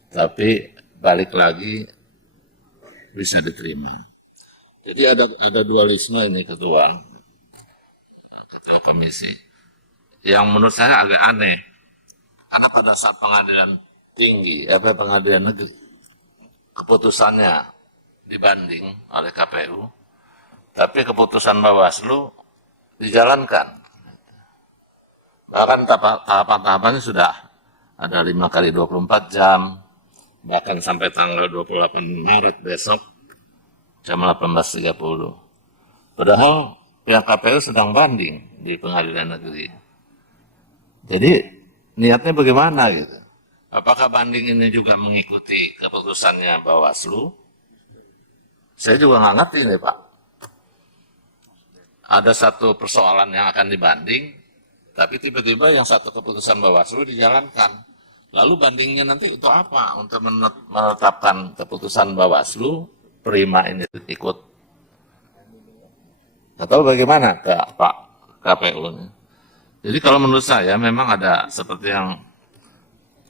tapi balik lagi bisa diterima. Jadi ada dualisme ini Ketua Komisi, yang menurut saya agak aneh. Karena pada saat pengadilan tinggi, pengadilan negeri, keputusannya dibanding oleh KPU, tapi keputusan Bawaslu dijalankan. Bahkan tahapan-tahapannya sudah ada 5 kali 24 jam, bahkan sampai tanggal 28 Maret besok jam 18.30. Padahal pihak KPU sedang banding di pengadilan negeri. Jadi niatnya bagaimana gitu? Apakah banding ini juga mengikuti keputusannya Bawaslu? Saya juga nggak ngerti nih Pak. Ada satu persoalan yang akan dibanding, tapi tiba-tiba yang satu keputusan Bawaslu dijalankan. Lalu bandingnya nanti untuk apa? Untuk menetapkan keputusan Bawaslu, Prima ini ikut. Atau bagaimana Pak KPU ini? Jadi kalau menurut saya memang ada seperti yang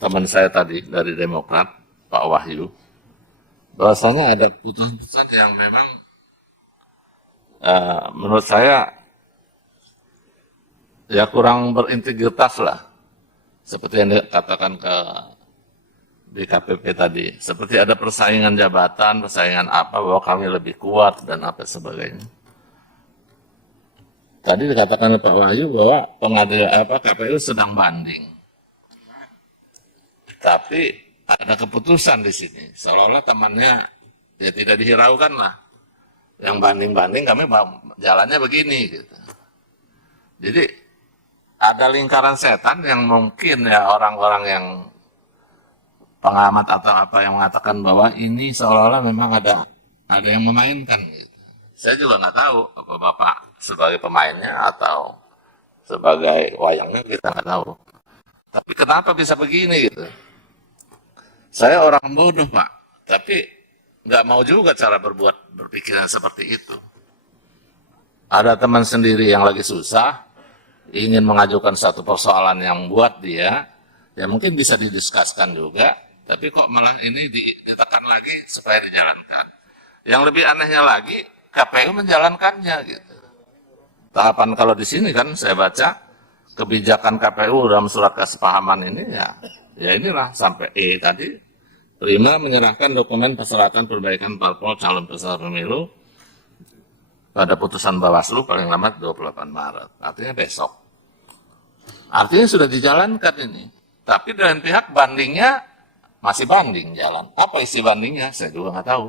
teman saya tadi dari Demokrat, Pak Wahyu, bahwasanya ada putusan yang memang menurut saya ya kurang berintegritas lah. Seperti yang dikatakan di KPP tadi. Seperti ada persaingan jabatan, persaingan apa, bahwa kami lebih kuat dan apa sebagainya. Tadi dikatakan oleh Pak Wahyu bahwa KPU sedang banding. Tapi ada keputusan di sini. Seolah-olah temannya ya tidak dihiraukan lah. Yang banding-banding kami jalannya begini gitu. Jadi ada lingkaran setan yang mungkin ya orang-orang yang pengamat atau apa yang mengatakan bahwa ini seolah-olah memang ada yang memainkan gitu. Saya juga nggak tahu apa Bapak sebagai pemainnya atau sebagai wayangnya, kita nggak tahu. Tapi kenapa bisa begini gitu? Saya orang bodoh Pak, tapi nggak mau juga cara berpikirnya seperti itu. Ada teman sendiri yang lagi susah, ingin mengajukan satu persoalan yang buat dia, ya mungkin bisa didiskuskan juga, tapi kok malah ini ditekan lagi supaya dijalankan. Yang lebih anehnya lagi, KPU menjalankannya gitu. Tahapan kalau di sini kan saya baca kebijakan KPU dalam surat kesepahaman ini ya inilah sampai tadi, Prima menyerahkan dokumen persyaratan perbaikan parpol calon peserta pemilu pada putusan Bawaslu paling lambat 28 Maret. Artinya besok. Artinya sudah dijalankan ini. Tapi dengan pihak bandingnya masih banding jalan. Apa isi bandingnya? Saya juga nggak tahu.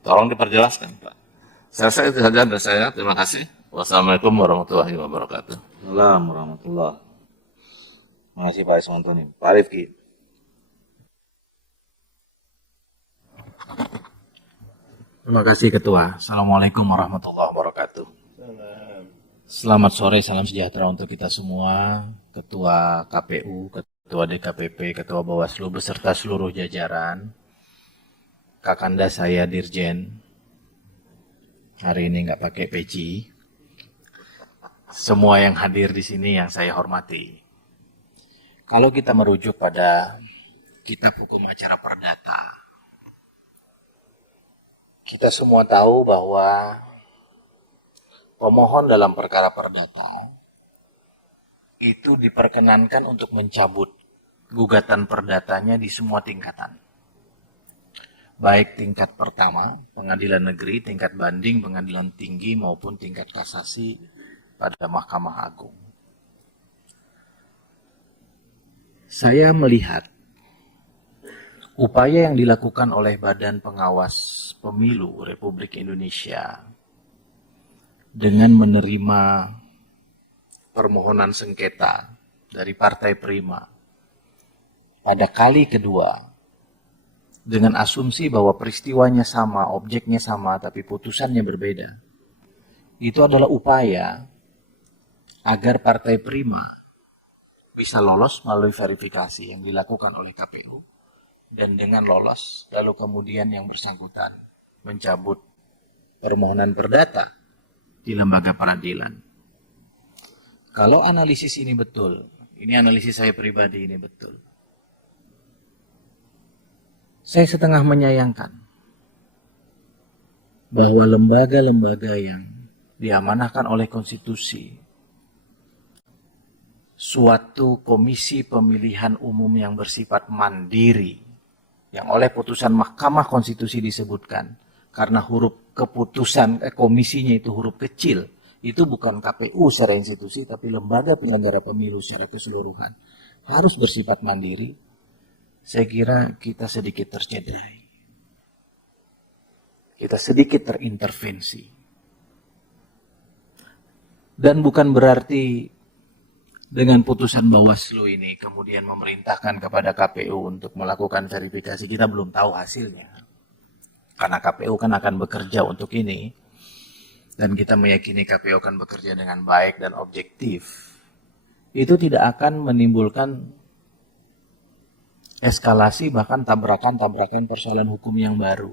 Tolong diperjelaskan, Pak. Saya rasa itu saja dari saya. Terima kasih. Wassalamualaikum warahmatullahi wabarakatuh. Assalamualaikum warahmatullahi wabarakatuh. Terima kasih Pak Iswantoni. Pak Rifki. Terima kasih Ketua. Assalamualaikum warahmatullahi wabarakatuh. Selamat sore, salam sejahtera untuk kita semua, Ketua KPU, Ketua DKPP, Ketua Bawaslu, beserta seluruh jajaran. Kakanda saya Dirjen, hari ini nggak pakai peci. Semua yang hadir di sini yang saya hormati. Kalau kita merujuk pada Kitab Hukum Acara Perdata, kita semua tahu bahwa pemohon dalam perkara perdata itu diperkenankan untuk mencabut gugatan perdatanya di semua tingkatan. Baik tingkat pertama, pengadilan negeri, tingkat banding, pengadilan tinggi, maupun tingkat kasasi pada Mahkamah Agung. Saya melihat upaya yang dilakukan oleh Badan Pengawas Pemilu Republik Indonesia dengan menerima permohonan sengketa dari Partai Prima pada kali kedua dengan asumsi bahwa peristiwanya sama, objeknya sama, tapi putusannya berbeda. Itu adalah upaya agar Partai Prima bisa lolos melalui verifikasi yang dilakukan oleh KPU, dan dengan lolos, lalu kemudian yang bersangkutan mencabut permohonan perdata di lembaga peradilan. Kalau analisis ini betul, ini analisis saya pribadi ini betul, saya setengah menyayangkan bahwa lembaga-lembaga yang diamanahkan oleh konstitusi, suatu komisi pemilihan umum yang bersifat mandiri, yang oleh putusan Mahkamah Konstitusi disebutkan, karena huruf keputusan komisinya itu huruf kecil, itu bukan KPU secara institusi, tapi lembaga penyelenggara pemilu secara keseluruhan, harus bersifat mandiri. Saya kira kita sedikit tercederai. Kita sedikit terintervensi. Dan bukan berarti dengan putusan Bawaslu ini kemudian memerintahkan kepada KPU untuk melakukan verifikasi. Kita belum tahu hasilnya. Karena KPU kan akan bekerja untuk ini. Dan kita meyakini KPU akan bekerja dengan baik dan objektif. Itu tidak akan menimbulkan eskalasi bahkan tabrakan-tabrakan persoalan hukum yang baru.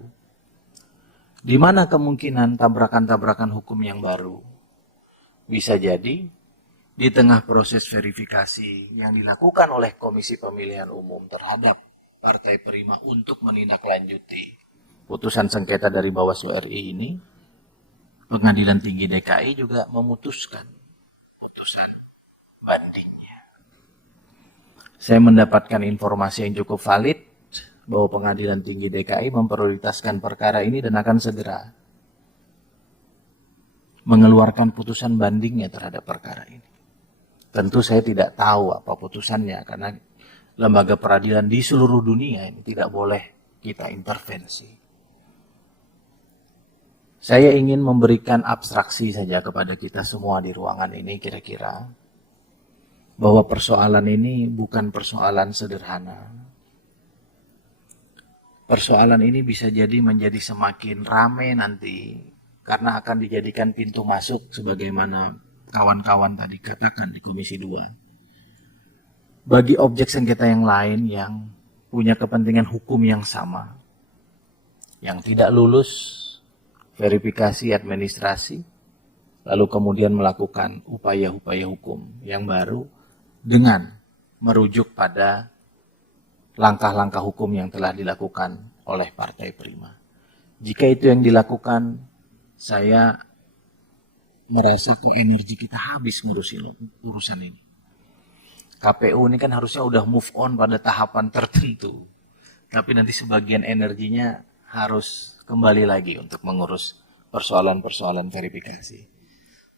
Di mana kemungkinan tabrakan-tabrakan hukum yang baru? Bisa jadi di tengah proses verifikasi yang dilakukan oleh Komisi Pemilihan Umum terhadap Partai Prima untuk menindaklanjuti putusan sengketa dari Bawaslu RI ini, Pengadilan Tinggi DKI juga memutuskan putusan bandingnya. Saya mendapatkan informasi yang cukup valid bahwa Pengadilan Tinggi DKI memprioritaskan perkara ini dan akan segera mengeluarkan putusan bandingnya terhadap perkara ini. Tentu saya tidak tahu apa putusannya karena lembaga peradilan di seluruh dunia ini tidak boleh kita intervensi. Saya ingin memberikan abstraksi saja kepada kita semua di ruangan ini kira-kira bahwa persoalan ini bukan persoalan sederhana. Persoalan ini bisa jadi menjadi semakin ramai nanti karena akan dijadikan pintu masuk sebagaimana kawan-kawan tadi katakan di Komisi 2. Bagi objek sengketa yang lain yang punya kepentingan hukum yang sama, yang tidak lulus verifikasi administrasi, lalu kemudian melakukan upaya-upaya hukum yang baru dengan merujuk pada langkah-langkah hukum yang telah dilakukan oleh Partai Prima. Jika itu yang dilakukan, saya merasa energi kita habis ngurusin urusan ini. KPU ini kan harusnya udah move on pada tahapan tertentu, tapi nanti sebagian energinya harus kembali lagi untuk mengurus persoalan-persoalan verifikasi.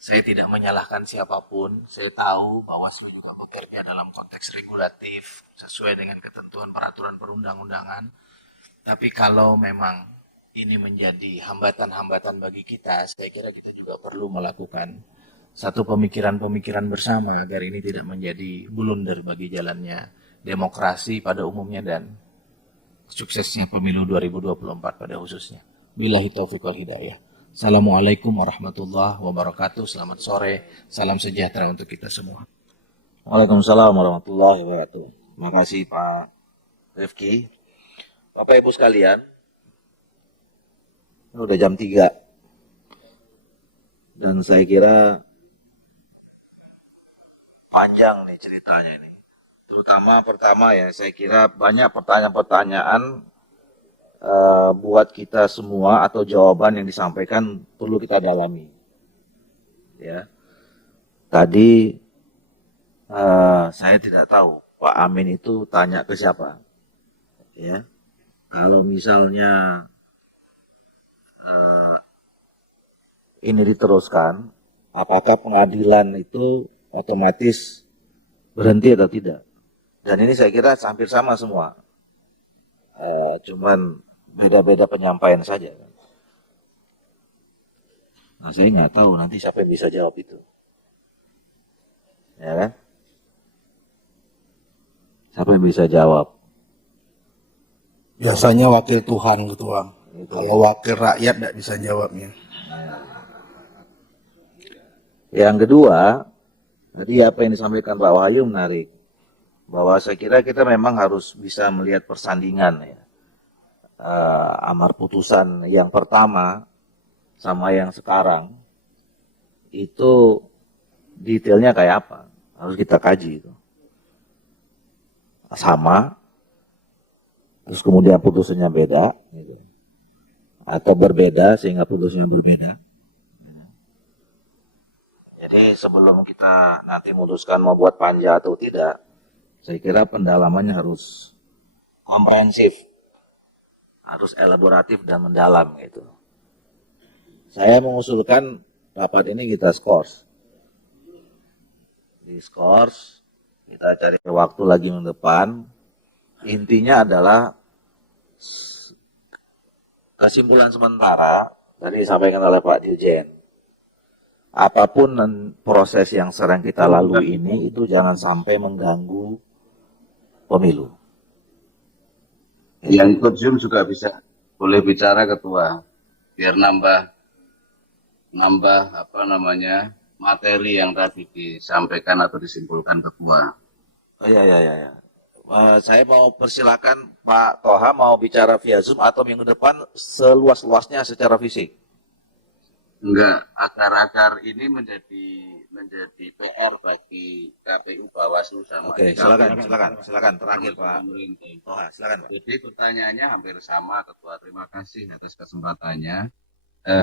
Saya tidak menyalahkan siapapun, saya tahu Bawaslu juga bekerja dalam konteks regulatif sesuai dengan ketentuan peraturan perundang-undangan. Tapi kalau memang ini menjadi hambatan-hambatan bagi kita, saya kira kita juga perlu melakukan satu pemikiran-pemikiran bersama agar ini tidak menjadi blunder bagi jalannya demokrasi pada umumnya dan suksesnya pemilu 2024 pada khususnya. Billahi taufiq wal hidayah. Assalamualaikum warahmatullahi wabarakatuh. Selamat sore, salam sejahtera untuk kita semua. Waalaikumsalam warahmatullahi wabarakatuh. Terima kasih Pak Rifki. Bapak Ibu sekalian, ini udah jam 3. Dan saya kira panjang nih ceritanya ini. Terutama pertama ya, saya kira banyak pertanyaan-pertanyaan buat kita semua atau jawaban yang disampaikan perlu kita dalami. Ya, tadi saya tidak tahu Pak Amin itu tanya ke siapa. Ya, kalau misalnya ini diteruskan, apakah pengadilan itu otomatis berhenti atau tidak? Dan ini saya kira hampir sama semua. Cuman beda-beda penyampaian saja. Nah, saya nggak tahu nanti siapa yang bisa jawab itu. Ya kan? Siapa yang bisa jawab? Biasanya wakil Tuhan ketua. Kalau wakil rakyat tidak bisa jawabnya. Yang kedua, tadi apa yang disampaikan Pak Wahyu menarik. Bahwa saya kira kita memang harus bisa melihat persandingan ya. Amar putusan yang pertama sama yang sekarang itu detailnya kayak apa, harus kita kaji itu. Sama, terus kemudian putusannya beda, gitu. Atau berbeda sehingga putusannya berbeda. Jadi sebelum kita nanti memutuskan mau buat panja atau tidak, saya kira pendalamannya harus komprehensif. Harus elaboratif dan mendalam gitu. Saya mengusulkan rapat ini kita skors. Di skors, kita cari waktu lagi minggu depan. Intinya adalah kesimpulan sementara tadi disampaikan oleh Pak Dirjen. Apapun proses yang sedang kita lalui ini itu jangan sampai mengganggu pemilu. Yang ikut Zoom juga bisa, boleh bicara ketua, biar nambah materi yang tadi disampaikan atau disimpulkan ketua. Oh iya. Saya mau persilakan Pak Toha mau bicara via Zoom atau minggu depan seluas-luasnya secara fisik. Enggak, akar-akar ini menjadi PR bagi KPU Bawaslu sama Oke, silakan terakhir Pak Toha, silakan Pak. Jadi pertanyaannya hampir sama, Ketua. Terima kasih atas kesempatannya.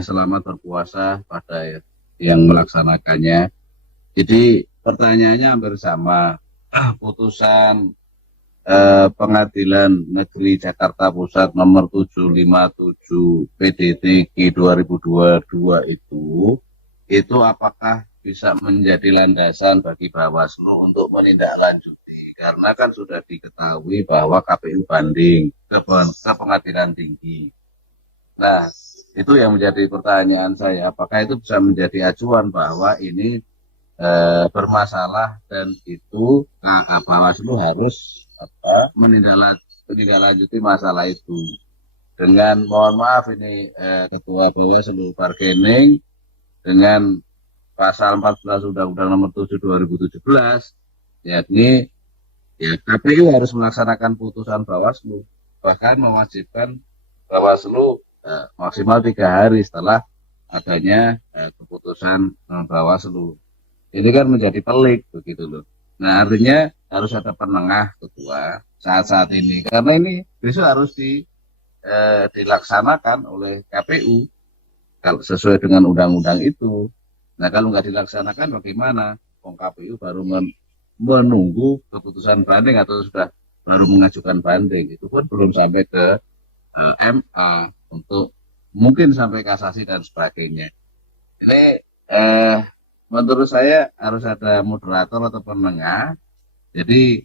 Selamat berpuasa pada yang melaksanakannya. Jadi pertanyaannya hampir sama. Putusan Pengadilan Negeri Jakarta Pusat nomor 757 PDT Q 2022 itu apakah bisa menjadi landasan bagi Bawaslu untuk menindaklanjuti, karena kan sudah diketahui bahwa KPU banding ke Pengadilan Tinggi. Nah, itu yang menjadi pertanyaan saya, apakah itu bisa menjadi acuan bahwa ini bermasalah dan itu Bawaslu harus menindaklanjuti masalah itu dengan, mohon maaf ini Ketua Bawaslu bargaining dengan pasal 14 Undang-Undang Nomor 7 2017, yakni ya KPU harus melaksanakan putusan Bawaslu, bahkan mewajibkan Bawaslu maksimal 3 hari setelah adanya keputusan Bawaslu. Ini kan menjadi pelik begitu loh. Nah, artinya harus ada penengah, Ketua, saat-saat ini, karena ini besok harus dilaksanakan oleh KPU kalau sesuai dengan undang-undang itu. Nah, kalau nggak dilaksanakan bagaimana? KPU baru menunggu keputusan banding atau sudah baru mengajukan banding, itu pun belum sampai ke MA untuk mungkin sampai kasasi dan sebagainya. Ini menurut saya harus ada moderator atau penengah. Jadi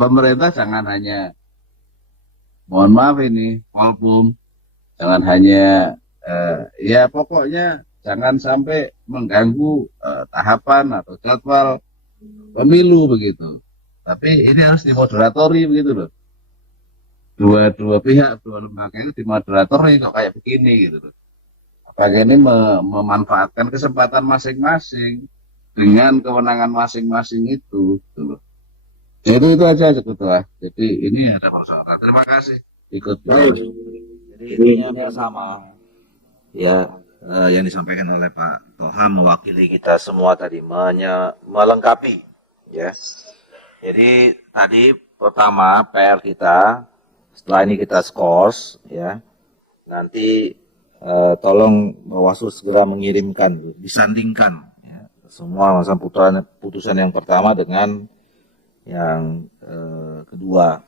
pemerintah jangan hanya, mohon maaf ini, walaupun jangan hanya ya pokoknya jangan sampai mengganggu tahapan atau jadwal pemilu begitu. Tapi ini harus dimoderatori begitu loh. Dua pihak, dua lembaga itu dimoderatori kok kayak begini gitu loh. Apakah ini memanfaatkan kesempatan masing-masing dengan kewenangan masing-masing itu, gitu loh. Jadi itu aja Ketua. Jadi ini ada persoalan. Terima kasih. Ikut. Jadi intinya sama ya, yang disampaikan oleh Pak Toha mewakili kita semua tadi, melengkapi ya. Jadi tadi pertama PR kita, setelah ini kita skors ya. Nanti tolong Bawaslu segera mengirimkan, disandingkan ya, semua masa putusan yang pertama dengan yang kedua.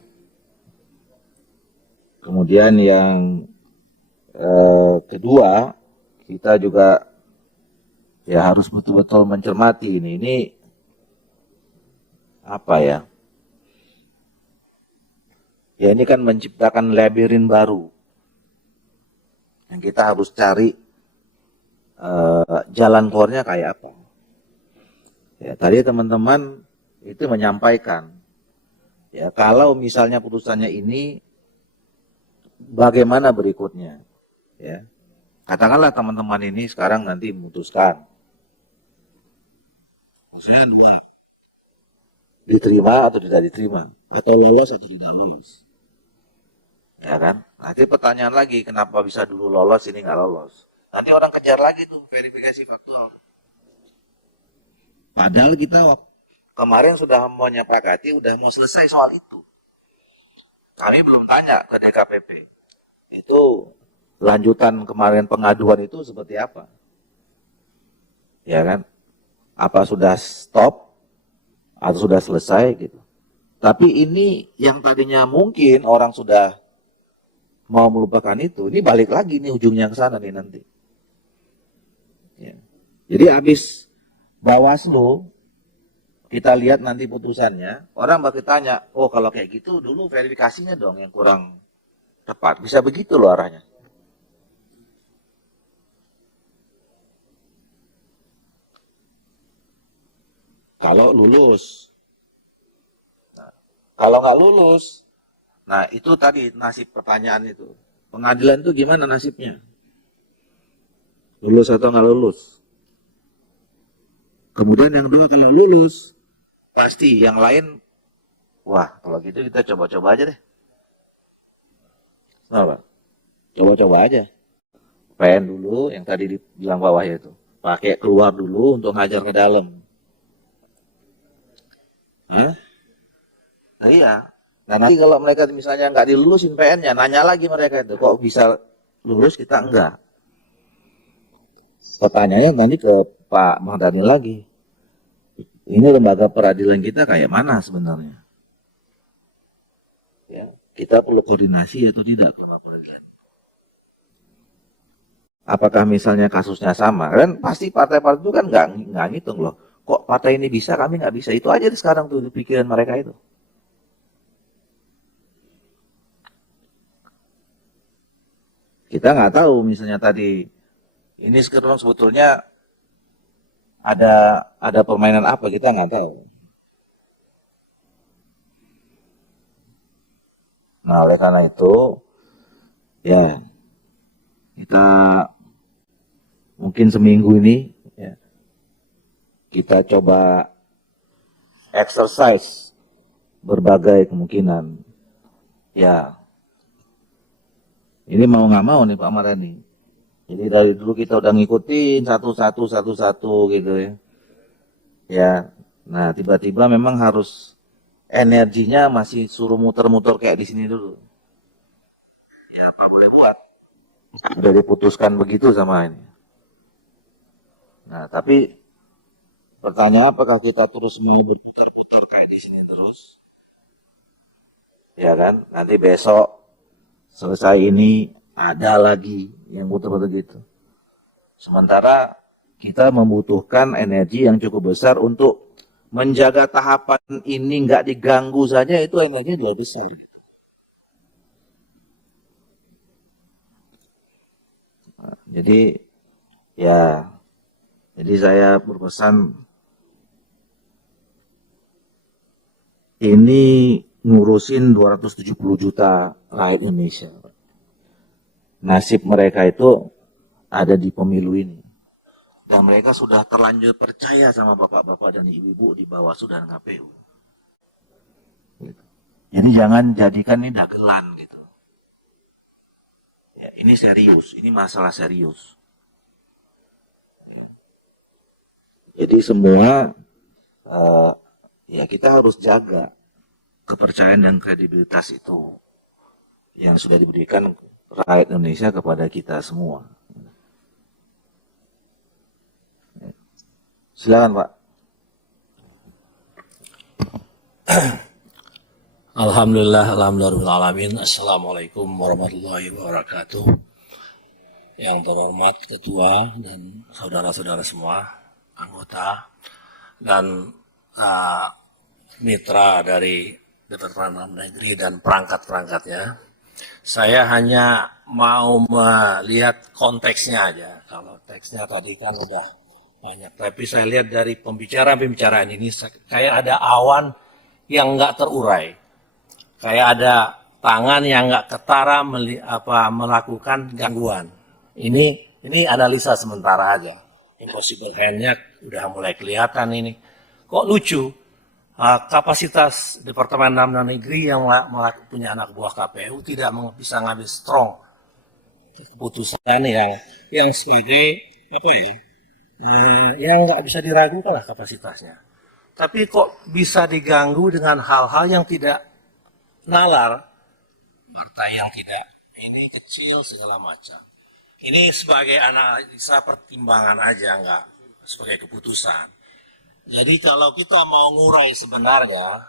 Kemudian yang kedua, kita juga ya harus betul-betul mencermati ini apa ya? Ya ini kan menciptakan labirin baru. Yang kita harus cari jalan keluarnya kayak apa. Ya, tadi teman-teman itu menyampaikan, ya kalau misalnya putusannya ini, bagaimana berikutnya? Ya, katakanlah teman-teman ini sekarang nanti memutuskan, maksudnya 2, diterima atau tidak diterima, atau lolos atau tidak lolos. Ya kan? Nanti pertanyaan lagi, kenapa bisa dulu lolos, ini nggak lolos. Nanti orang kejar lagi tuh verifikasi faktual. Padahal kita kemarin sudah menyepakati, udah mau selesai soal itu. Kami belum tanya ke DKPP. Itu lanjutan kemarin pengaduan itu seperti apa? Ya kan? Apa sudah stop atau sudah selesai gitu. Tapi ini yang tadinya mungkin orang sudah mau melupakan itu, ini balik lagi nih ujungnya ke sana nih nanti. Ya. Jadi habis Bawaslu kita lihat nanti putusannya, orang bakal tanya, oh kalau kayak gitu dulu verifikasinya dong yang kurang tepat. Bisa begitu loh arahnya. Kalau lulus. Nah, kalau nggak lulus, nah itu tadi nasib pertanyaan itu. Pengadilan itu gimana nasibnya? Lulus atau nggak lulus? Kemudian yang kedua, kalau lulus, pasti yang lain Wah, kalau gitu kita coba-coba aja deh. Kenapa? Coba-coba aja. PN dulu, yang tadi dibilang bawahnya itu. Pakai keluar dulu untuk ngajar ke dalam. Hah? Nah, iya. Nah nanti kalau mereka misalnya nggak dilulusin PN-nya, nanya lagi mereka itu, kok bisa lulus kita enggak? Pertanyaannya nanti ke Pak Mardhani lagi. Ini lembaga peradilan kita kayak mana sebenarnya? Ya, kita perlu koordinasi atau tidak sama peradilan? Apakah misalnya kasusnya sama? Kan pasti partai-partai itu kan nggak ngitung loh. Kok partai ini bisa, kami nggak bisa. Itu aja sekarang tuh pikiran mereka itu. Kita nggak tahu misalnya tadi ini sekarang sebetulnya ada permainan apa, kita nggak tahu. Nah oleh karena itu ya kita mungkin seminggu ini ya, kita coba exercise berbagai kemungkinan. Ya, ini mau nggak mau nih Pak Mardhani. Jadi dari dulu kita udah ngikutin satu-satu gitu ya. Ya, nah tiba-tiba memang harus energinya masih suruh muter-muter kayak di sini dulu. Ya apa boleh buat? Udah diputuskan begitu sama ini. Nah, tapi pertanyaan apakah kita terus mau berputar-putar kayak di sini terus? Ya kan? Nanti besok selesai ini ada lagi yang putar-putar gitu. Sementara kita membutuhkan energi yang cukup besar untuk menjaga tahapan ini nggak diganggu saja, itu energinya juga besar. Nah, jadi ya, jadi saya berpesan ini ngurusin 270 juta rakyat Indonesia. Nasib mereka itu ada di pemilu ini. Dan mereka sudah terlanjur percaya sama bapak-bapak dan ibu-ibu di Bawaslu dan KPU. Gitu. Jadi jangan jadikan ini dagelan gitu. Ya, ini serius, ini masalah serius. Ya. Jadi semua ya kita harus jaga kepercayaan dan kredibilitas itu yang sudah diberikan rakyat Indonesia kepada kita semua. Silakan Pak. Alhamdulillahirrahmanirrahim. Assalamualaikum warahmatullahi wabarakatuh. Yang terhormat Ketua dan saudara-saudara semua, anggota dan mitra dari Departemen Negeri dan perangkat-perangkatnya. Saya hanya mau melihat konteksnya aja. Kalau teksnya tadi kan udah banyak. Tapi saya lihat dari pembicaraan ini kayak ada awan yang nggak terurai. Kayak ada tangan yang nggak ketara melakukan gangguan. Ini analisa sementara aja. Impossible hand-nya udah mulai kelihatan ini. Kok lucu? Kapasitas Departemen Dalam Negeri yang punya anak buah KPU tidak bisa ngambil strong keputusan yang sebagai apa ya? Yang nggak bisa diragukan lah kapasitasnya. Tapi kok bisa diganggu dengan hal-hal yang tidak nalar, partai yang tidak ini kecil segala macam. Ini sebagai analisa pertimbangan aja, nggak sebagai keputusan. Jadi kalau kita mau ngurai sebenarnya,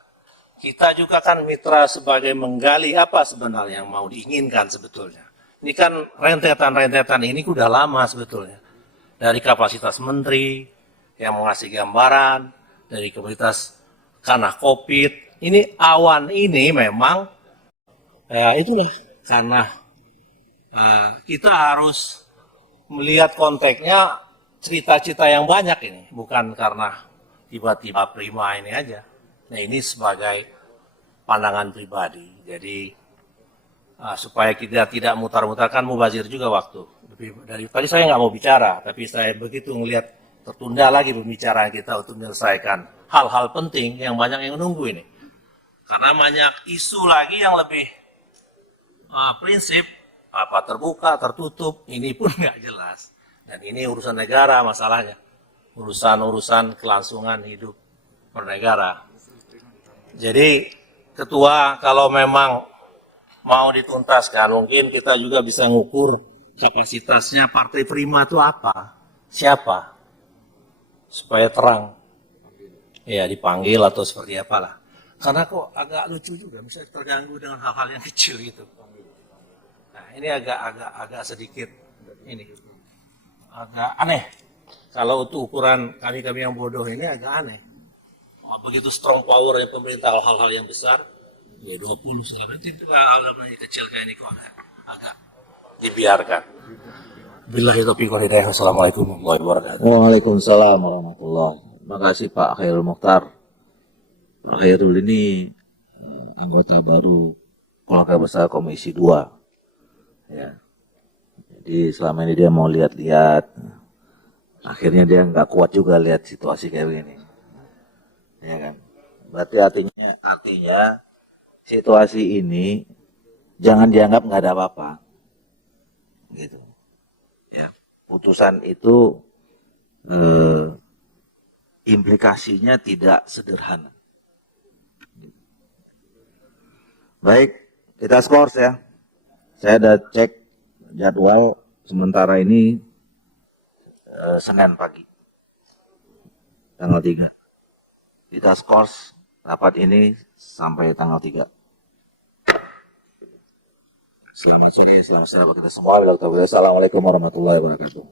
kita juga kan mitra sebagai menggali apa sebenarnya yang mau diinginkan sebetulnya. Ini kan rentetan-rentetan ini udah lama sebetulnya. Dari kapasitas menteri yang mengasih gambaran, dari kapasitas karena COVID. Ini awan ini memang itulah karena kita harus melihat konteksnya cerita-cerita yang banyak ini, bukan karena tiba-tiba Prima ini aja. Nah ini sebagai pandangan pribadi. Jadi supaya kita tidak mutar-mutarkan mubazir juga waktu. Dari tadi saya nggak mau bicara, tapi saya begitu melihat tertunda lagi pembicaraan kita untuk menyelesaikan hal-hal penting yang banyak yang menunggu ini. Karena banyak isu lagi yang lebih prinsip, apa terbuka, tertutup, ini pun nggak jelas. Dan ini urusan negara masalahnya, urusan kelangsungan hidup bernegara. Jadi ketua kalau memang mau dituntaskan, mungkin kita juga bisa ngukur kapasitasnya Partai Prima itu apa, siapa, supaya terang. Ya dipanggil atau seperti apalah. Karena kok agak lucu juga, misalnya terganggu dengan hal-hal yang kecil gitu. Nah ini agak sedikit ini agak aneh. Kalau untuk ukuran kami yang bodoh ini agak aneh. Begitu strong power ya pemerintah hal-hal yang besar, ya 20 segala itu hal-hal yang kecil kayak ini kok agak dibiarkan. Billahi taufiq wal hidayah. Wassalamualaikum warahmatullahi wabarakatuh. Waalaikumsalam warahmatullahi. Makasih Pak Khairul Mukhtar. Pak Khairul ini anggota baru keluarga besar Komisi 2. Ya. Jadi selama ini dia mau lihat-lihat, akhirnya dia nggak kuat juga lihat situasi kayak begini. Ya kan? Berarti artinya situasi ini jangan dianggap nggak ada apa-apa. Gitu. Ya. Putusan itu implikasinya tidak sederhana. Baik, kita skors ya. Saya udah cek jadwal sementara ini Senin pagi, tanggal 3. Kita skors rapat ini sampai tanggal 3. Selamat sore, selamat siang kita semua. Assalamualaikum warahmatullahi wabarakatuh.